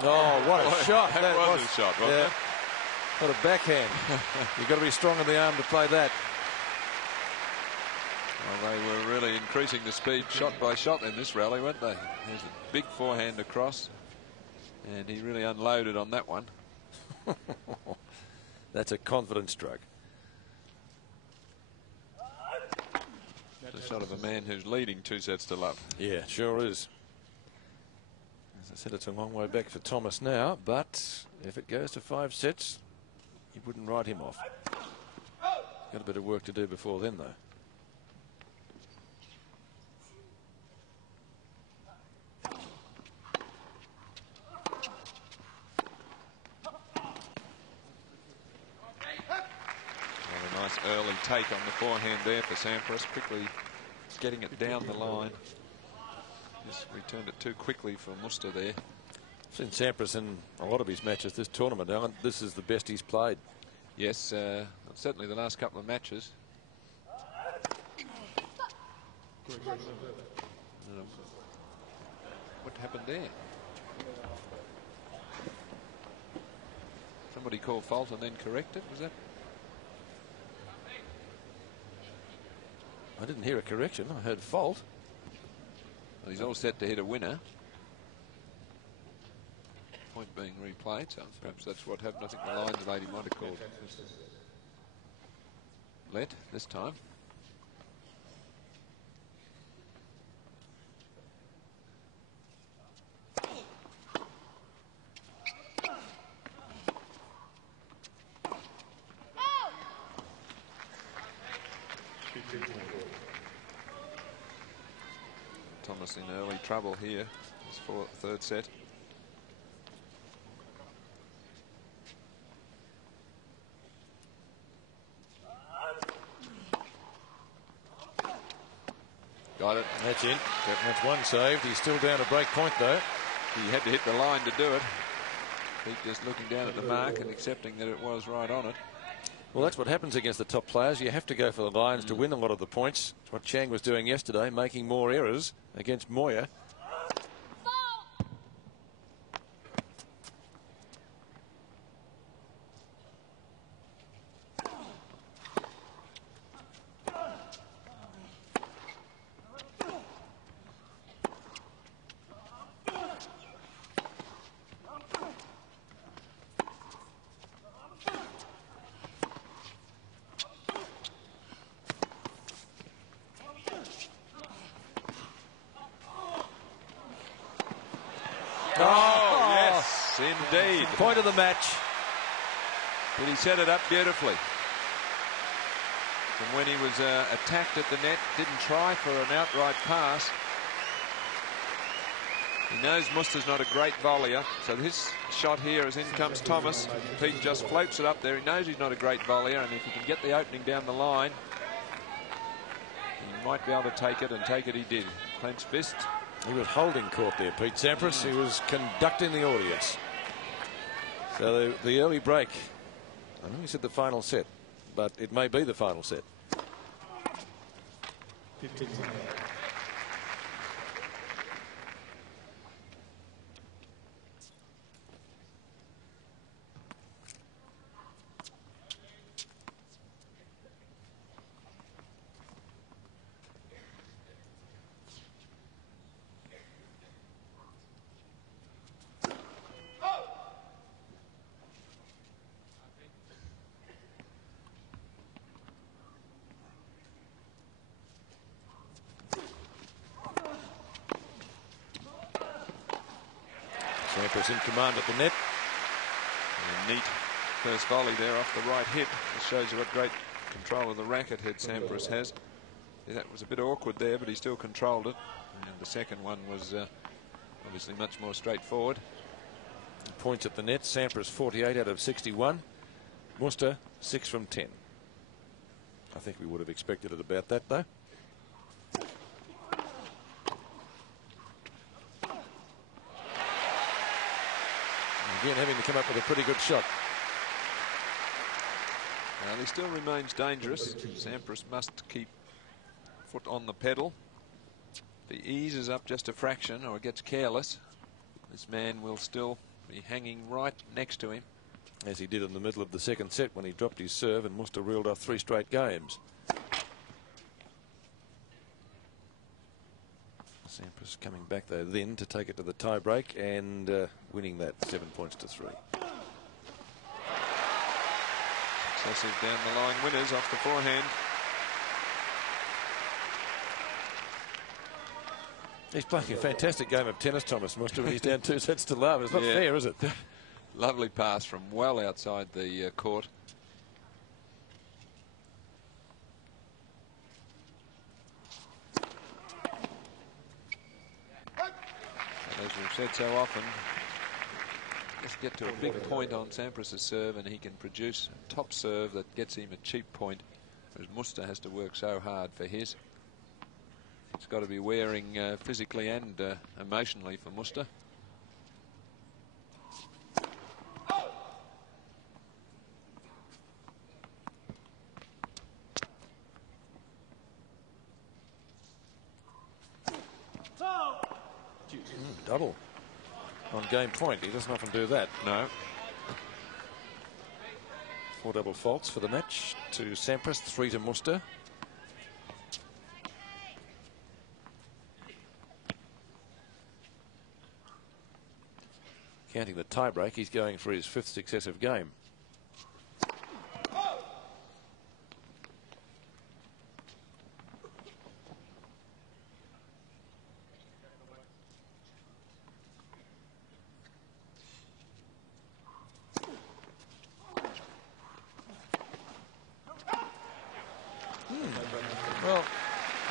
Oh, what a shot. That was a shot, wasn't it? What a backhand. You've got to be strong in the arm to play that. Well, they were really increasing the speed shot by shot in this rally, weren't they? There's a big forehand across, and he really unloaded on that one. That's a confidence stroke. The shot of a man who's leading 2 sets to love. Yeah, sure is. As I said, it's a long way back for Thomas now, but if it goes to 5 sets, you wouldn't write him off. Got a bit of work to do before then, though. A nice early take on the forehand there for Sampras, quickly getting it down the line. Just returned it too quickly for Muster there. I've seen Sampras in a lot of his matches this tournament, Alan. This is the best he's played. Yes, certainly the last couple of matches. What happened there? Somebody called fault and then corrected, was that? I didn't hear a correction. I heard fault. Well, he's all set to hit a winner. Point being replayed, so perhaps that's what happened. I think the lines lady might have called let this time. Thomas in early trouble here. It's for third set. Got it. That's in. That's one saved. He's still down a break point, though. He had to hit the line to do it. Pete just looking down at the mark and accepting that it was right on it. Well, that's what happens against the top players. You have to go for the lines to win a lot of the points. It's what Chang was doing yesterday, making more errors against Moya. Oh, yes, indeed. Point of the match. But he set it up beautifully. And when he was attacked at the net, didn't try for an outright pass. He knows Muster's not a great volleyer, so this shot here as in comes Thomas. Pete just floats it up there. He knows he's not a great volleyer, and if he can get the opening down the line, he might be able to take it, and take it he did. Clenched fist. He was holding court there, Pete Sampras. He was conducting the audience. So the early break, I know he said the final set, but it may be the final set. 15. Sampras in command at the net. And a neat first volley there off the right hip. This shows you what great control of the racket head Sampras has. Yeah, that was a bit awkward there, but he still controlled it. And the second one was obviously much more straightforward. Points at the net. Sampras 48 out of 61. Muster 6 from 10. I think we would have expected it about that, though. Again, having to come up with a pretty good shot. Now, he still remains dangerous. Sampras must keep foot on the pedal. If he eases up just a fraction or gets careless, this man will still be hanging right next to him. As he did in the middle of the second set when he dropped his serve and Muster reeled off 3 straight games. Sampras coming back though then to take it to the tie break and winning that 7 points to 3. Successive down the line winners off the forehand. He's playing a fantastic game of tennis, Thomas Muster, when he's down 2 sets to love. It's not fair, is it? Lovely pass from well outside the court. And as we've said so often, just get to a big point on Sampras' serve and he can produce a top serve that gets him a cheap point, whereas Muster has to work so hard for his. It's got to be wearing physically and emotionally for Muster. Double on game point. He doesn't often do that. No. 4 double faults for the match to Sampras, 3 to Muster. Counting the tie-break, he's going for his 5th successive game. Well,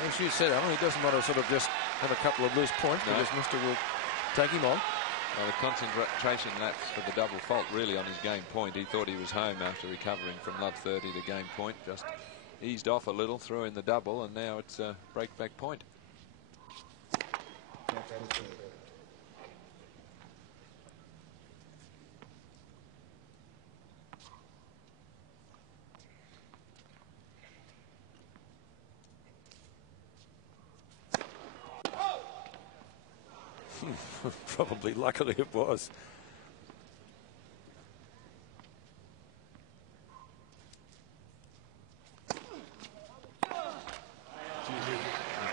as you said, Alan, he doesn't want to sort of just have a couple of loose points because Muster will take him on. Well, the concentration lapse for the double fault really on his game point. He thought he was home after recovering from love 30 to game point. Just eased off a little, threw in the double, and now it's a break-back point. Probably luckily it was.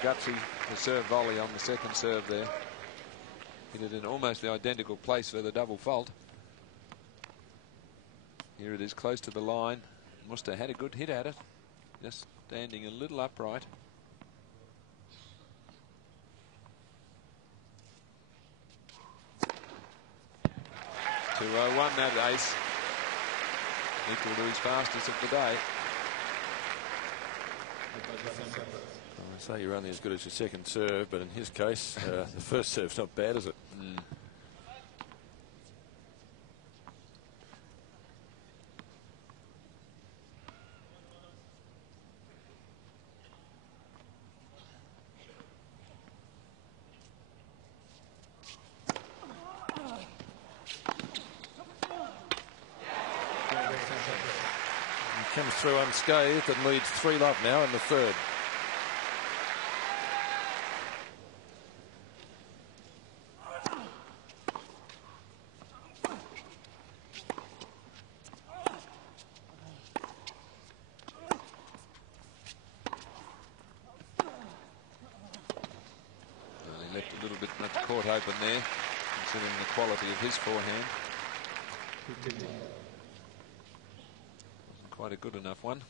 Gutsy the serve volley on the second serve there. Hit it in almost the identical place for the double fault. Here it is close to the line. Muster had a good hit at it, just standing a little upright. 201 that ace, equal to his fastest of the day. I say you're only as good as your second serve, but in his case, the first serve's not bad, is it? Comes through unscathed and leads 3-love now in the third. Well, he left a little bit much court open there, considering the quality of his forehand. Quite a good enough one.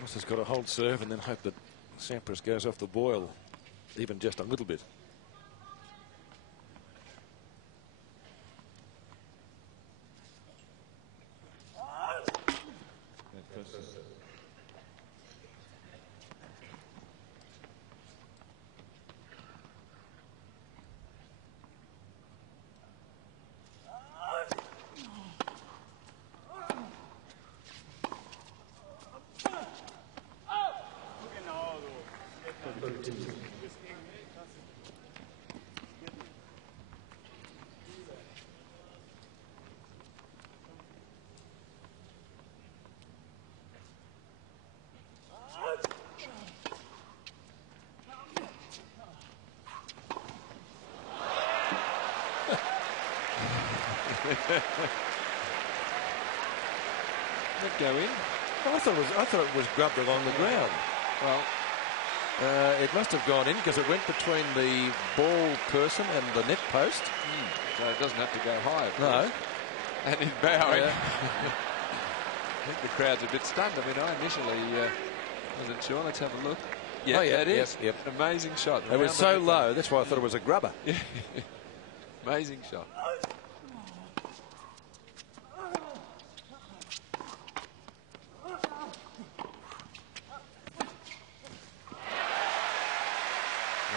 Muster's got to hold serve and then hope that Sampras goes off the boil even just a little bit. That go in? I thought it was grubbed along the ground. Well, it must have gone in because it went between the ball person and the net post. So it doesn't have to go high. No. And in bowing. Yeah. I think the crowd's a bit stunned. I mean, I initially wasn't sure. Let's have a look. Yeah, Oh, yeah, that is. yep. An amazing shot. It was so low, that's why I thought it was a grubber. Amazing shot.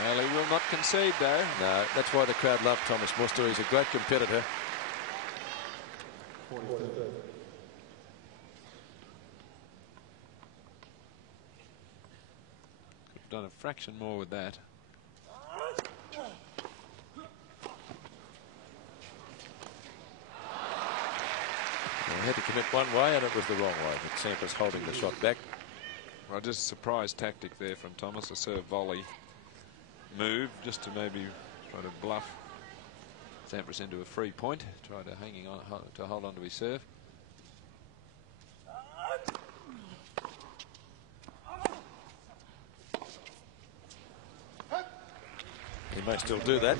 Well, he will not concede, though. No, that's why the crowd love Thomas Muster. He's a great competitor. Done a fraction more with that. He had to commit one way and it was the wrong way. But Sampras holding the shot back. Well, just a surprise tactic there from Thomas. A serve volley move just to maybe try to bluff Sampras into a free point. Try to hold on to his serve. He may still do that.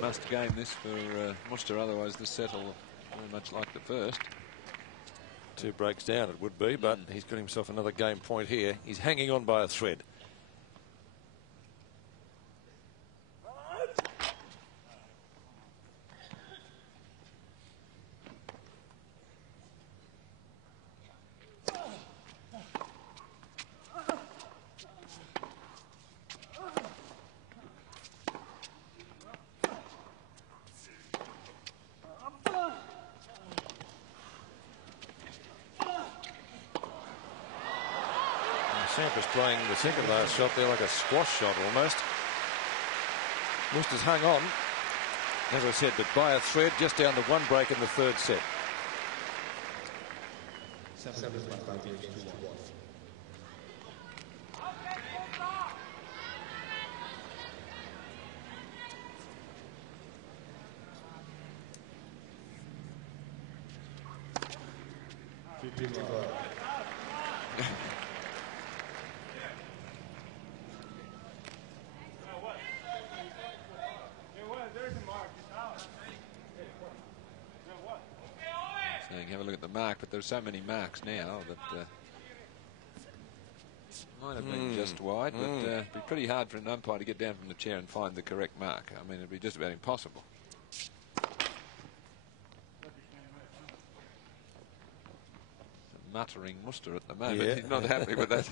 Must game this for Muster, otherwise the set will very much like the first. 2 breaks down it would be, but he's got himself another game point here. He's hanging on by a thread. Sampras playing the second last shot there like a squash shot almost. Muster's hung on, as I said, but by a thread just down to 1 break in the 3rd set. Have a look at the mark, but there's so many marks now that might have been just wide, but it'd be pretty hard for an umpire to get down from the chair and find the correct mark. I mean, it'd be just about impossible. Muttering Muster at the moment. Yeah. He's not happy with that.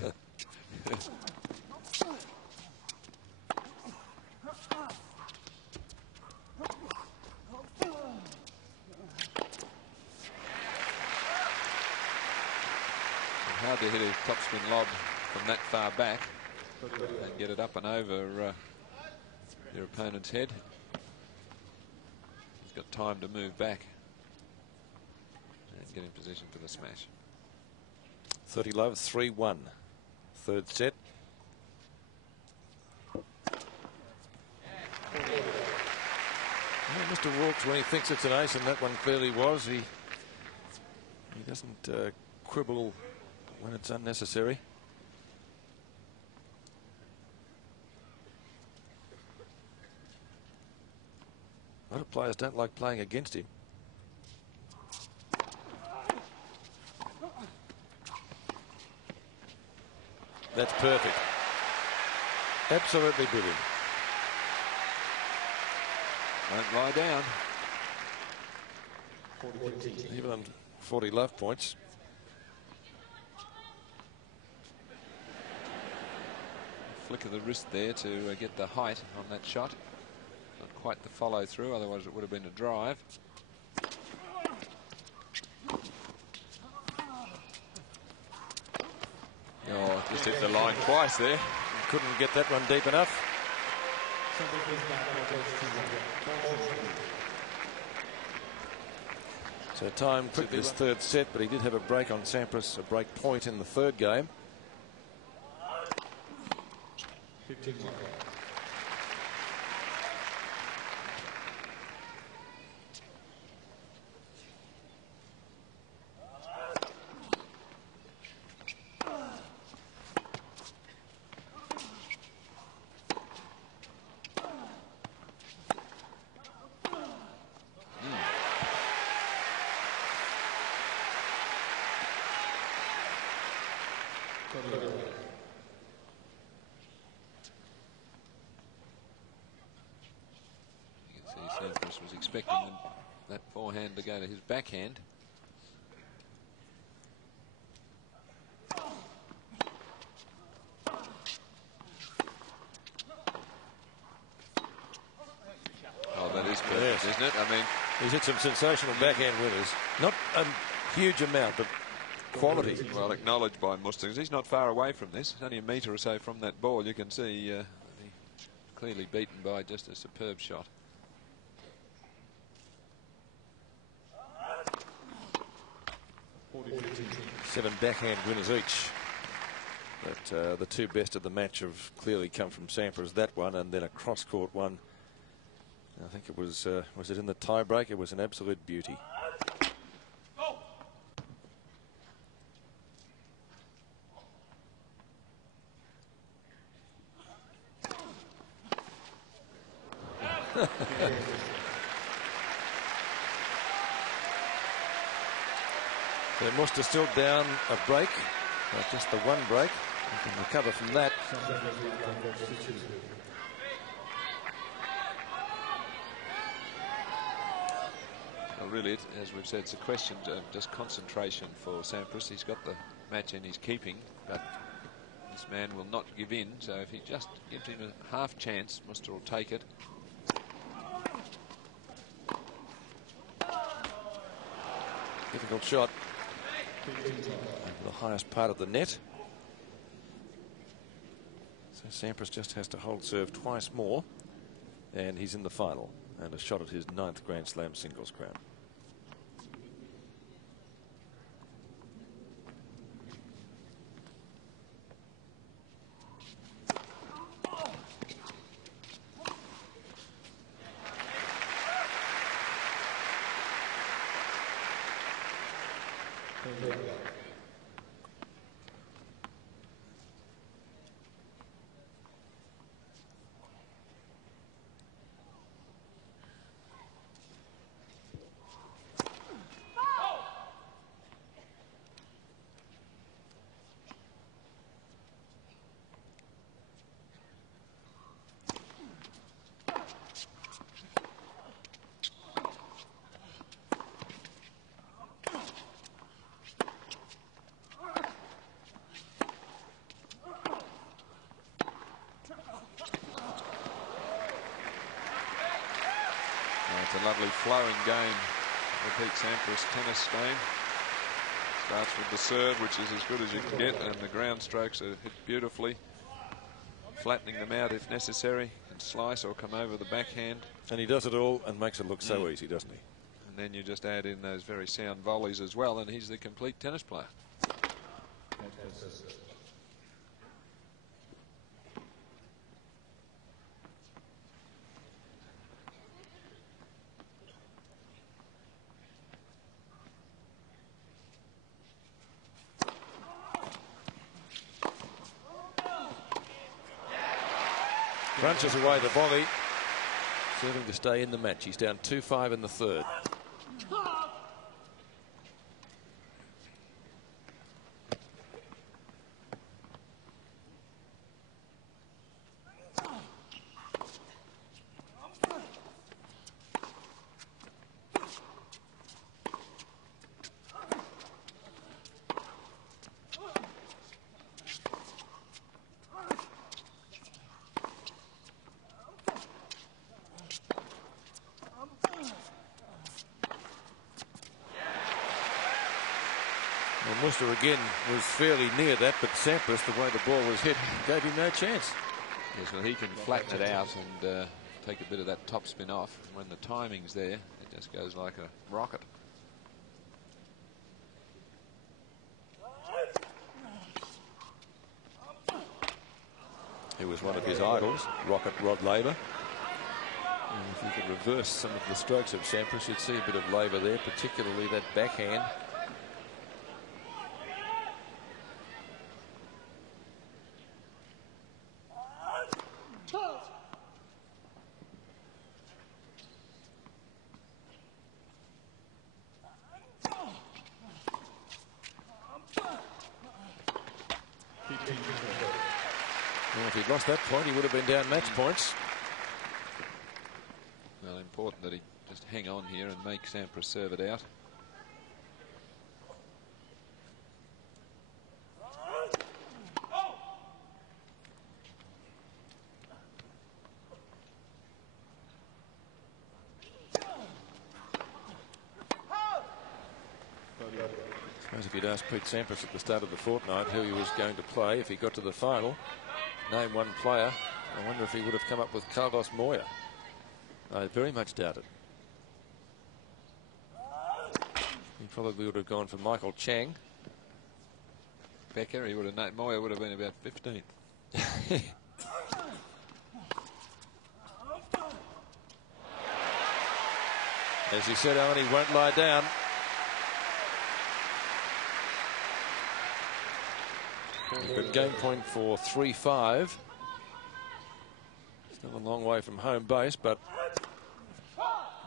Hard to hit a topspin lob from that far back and get it up and over your opponent's head. He's got time to move back and get in position for the smash. 30 love, 3-1. 3rd set. Yeah, Mr. walks when he thinks it's an ace, and that one clearly was. He doesn't quibble when it's unnecessary. A lot of players don't like playing against him. That's perfect. Absolutely brilliant. Don't lie down. Even on 40 love points. Flick of the wrist there to get the height on that shot. Not quite the follow through, otherwise it would have been a drive. Oh, just hit the line twice there. Couldn't get that one deep enough. So time took this third set, but he did have a break on Sampras, a break point in the third game. 15. You can see Sampras was expecting that forehand to go to his backhand. Oh, that is perfect, yes, isn't it? I mean, he's hit some sensational backhand winners. Not a huge amount, but quality. Well, acknowledged by Mustang. He's not far away from this. It's only a metre or so from that ball. You can see he's clearly beaten by just a superb shot. Seven backhand winners each. But the two best of the match have clearly come from Sampras. That one, and then a cross-court one. I think it was it in the tie-break? It was an absolute beauty. So Muster still down a break, just the one break. You can recover from that. Well, really, as we've said, it's a question of just concentration for Sampras. He's got the match in his keeping, but this man will not give in. So if he just gives him a half chance, Muster will take it. Difficult shot. Over the highest part of the net. So Sampras just has to hold serve twice more, and he's in the final, and a shot at his 9th Grand Slam singles crown. It's a lovely flowing game. Repeat Sampras tennis game. Starts with the serve, which is as good as you can get, and the ground strokes are hit beautifully, flattening them out if necessary, and slice or come over the backhand. And he does it all and makes it look so easy, doesn't he? And then you just add in those very sound volleys as well, and he's the complete tennis player. Crunches away the volley. serving to stay in the match. He's down 2-5 in the third. Worcester again was fairly near that, but Sampras, the way the ball was hit, gave him no chance. Yes, well, he can flatten it out and take a bit of that top spin off. When the timing's there, it just goes like a rocket. He was one of his idols, Rocket Rod Laver. And if you could reverse some of the strokes of Sampras, you'd see a bit of Laver there, particularly that backhand. Well, if he'd lost that point, he would have been down match points. Well, important that he just hang on here and make Sampras serve it out. I suppose if you'd asked Pete Sampras at the start of the fortnight who he was going to play if he got to the final, name one player, I wonder if he would have come up with Carlos Moya. I very much doubt it. He probably would have gone for Michael Chang. Becker, he would have, Moya would have been about 15. As he said, Owen, he won't lie down. But game point for 3-5. Still a long way from home base, but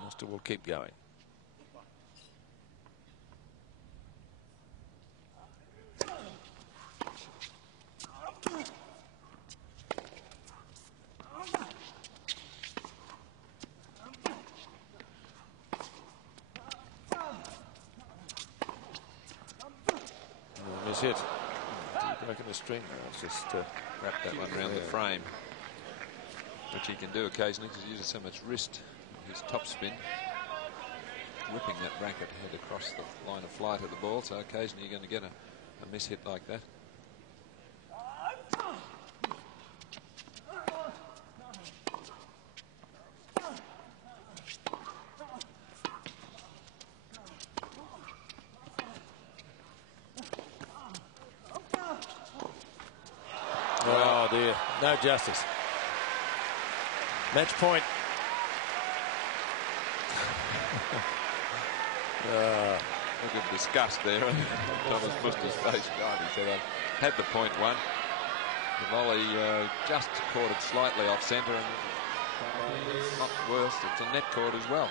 Worcester will keep going. Miss hit. Broken the string. Let's just wrap that one around the frame, which he can do occasionally because he uses so much wrist. His top spin, whipping that racket head across the line of flight of the ball. So occasionally you're going to get a miss hit like that. Oh dear, no justice. Match point. Look at disgust there on Thomas Buster's face. God, he said, I had the point won. The volley just caught it slightly off centre, and not worse, it's a net caught as well.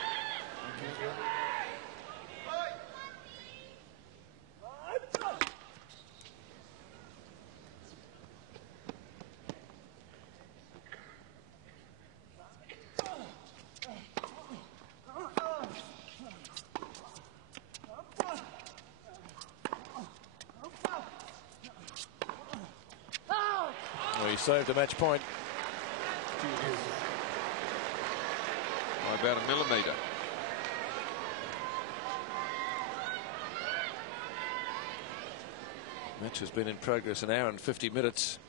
He saved a match point. By about a millimetre. Match has been in progress an hour and 50 minutes.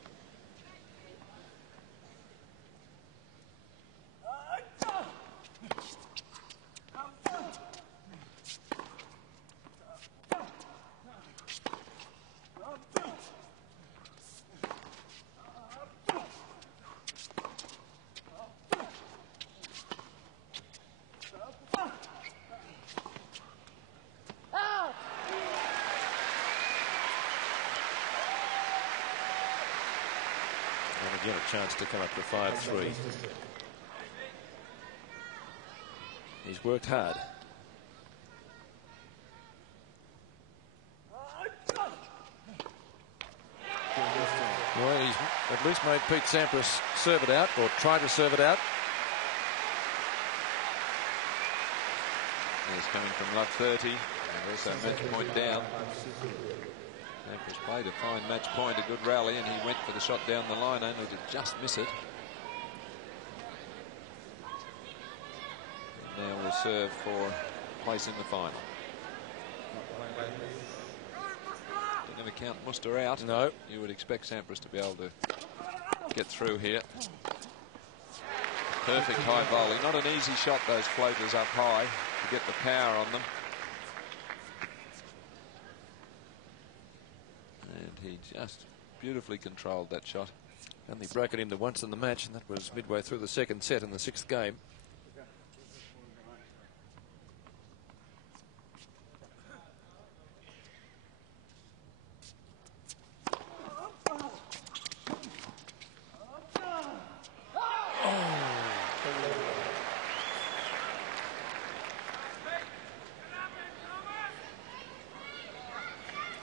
And again, a chance to come up to 5-3. He's worked hard. Well, he's at least made Pete Sampras serve it out, or try to serve it out. He's coming from love 30, and also match point down. Sampras played a fine match point, a good rally, and he went for the shot down the line, only to just miss it. And now we'll serve for place in the final. Not going to count Muster out. No. You would expect Sampras to be able to get through here. Perfect high volley. Not an easy shot, those floaters up high, to get the power on them. And he just beautifully controlled that shot. Only broke it into once in the match, and that was midway through the second set in the 6th game.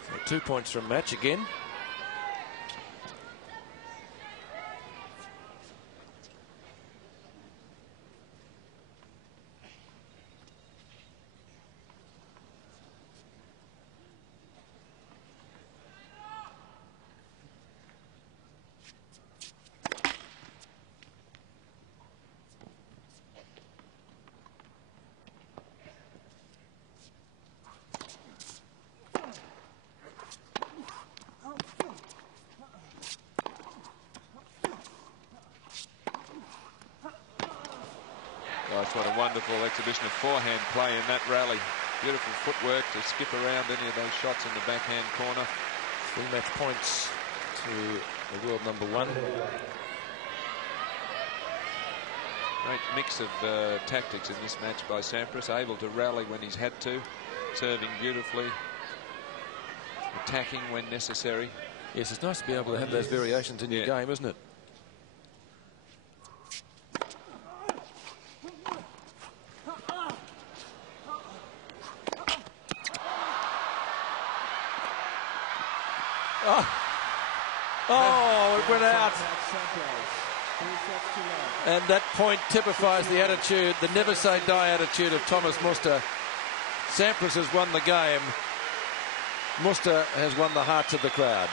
So 2 points from match again. Gosh, what a wonderful exhibition of forehand play in that rally. Beautiful footwork to skip around any of those shots in the backhand corner. 3 match points to the world #1. Great mix of tactics in this match by Sampras, able to rally when he's had to, serving beautifully, attacking when necessary. Yes, it's nice to be able to have those variations in your game, isn't it? Oh, it went out. And that point typifies the attitude, the never say die attitude of Thomas Muster. Sampras has won the game. Muster has won the hearts of the crowd.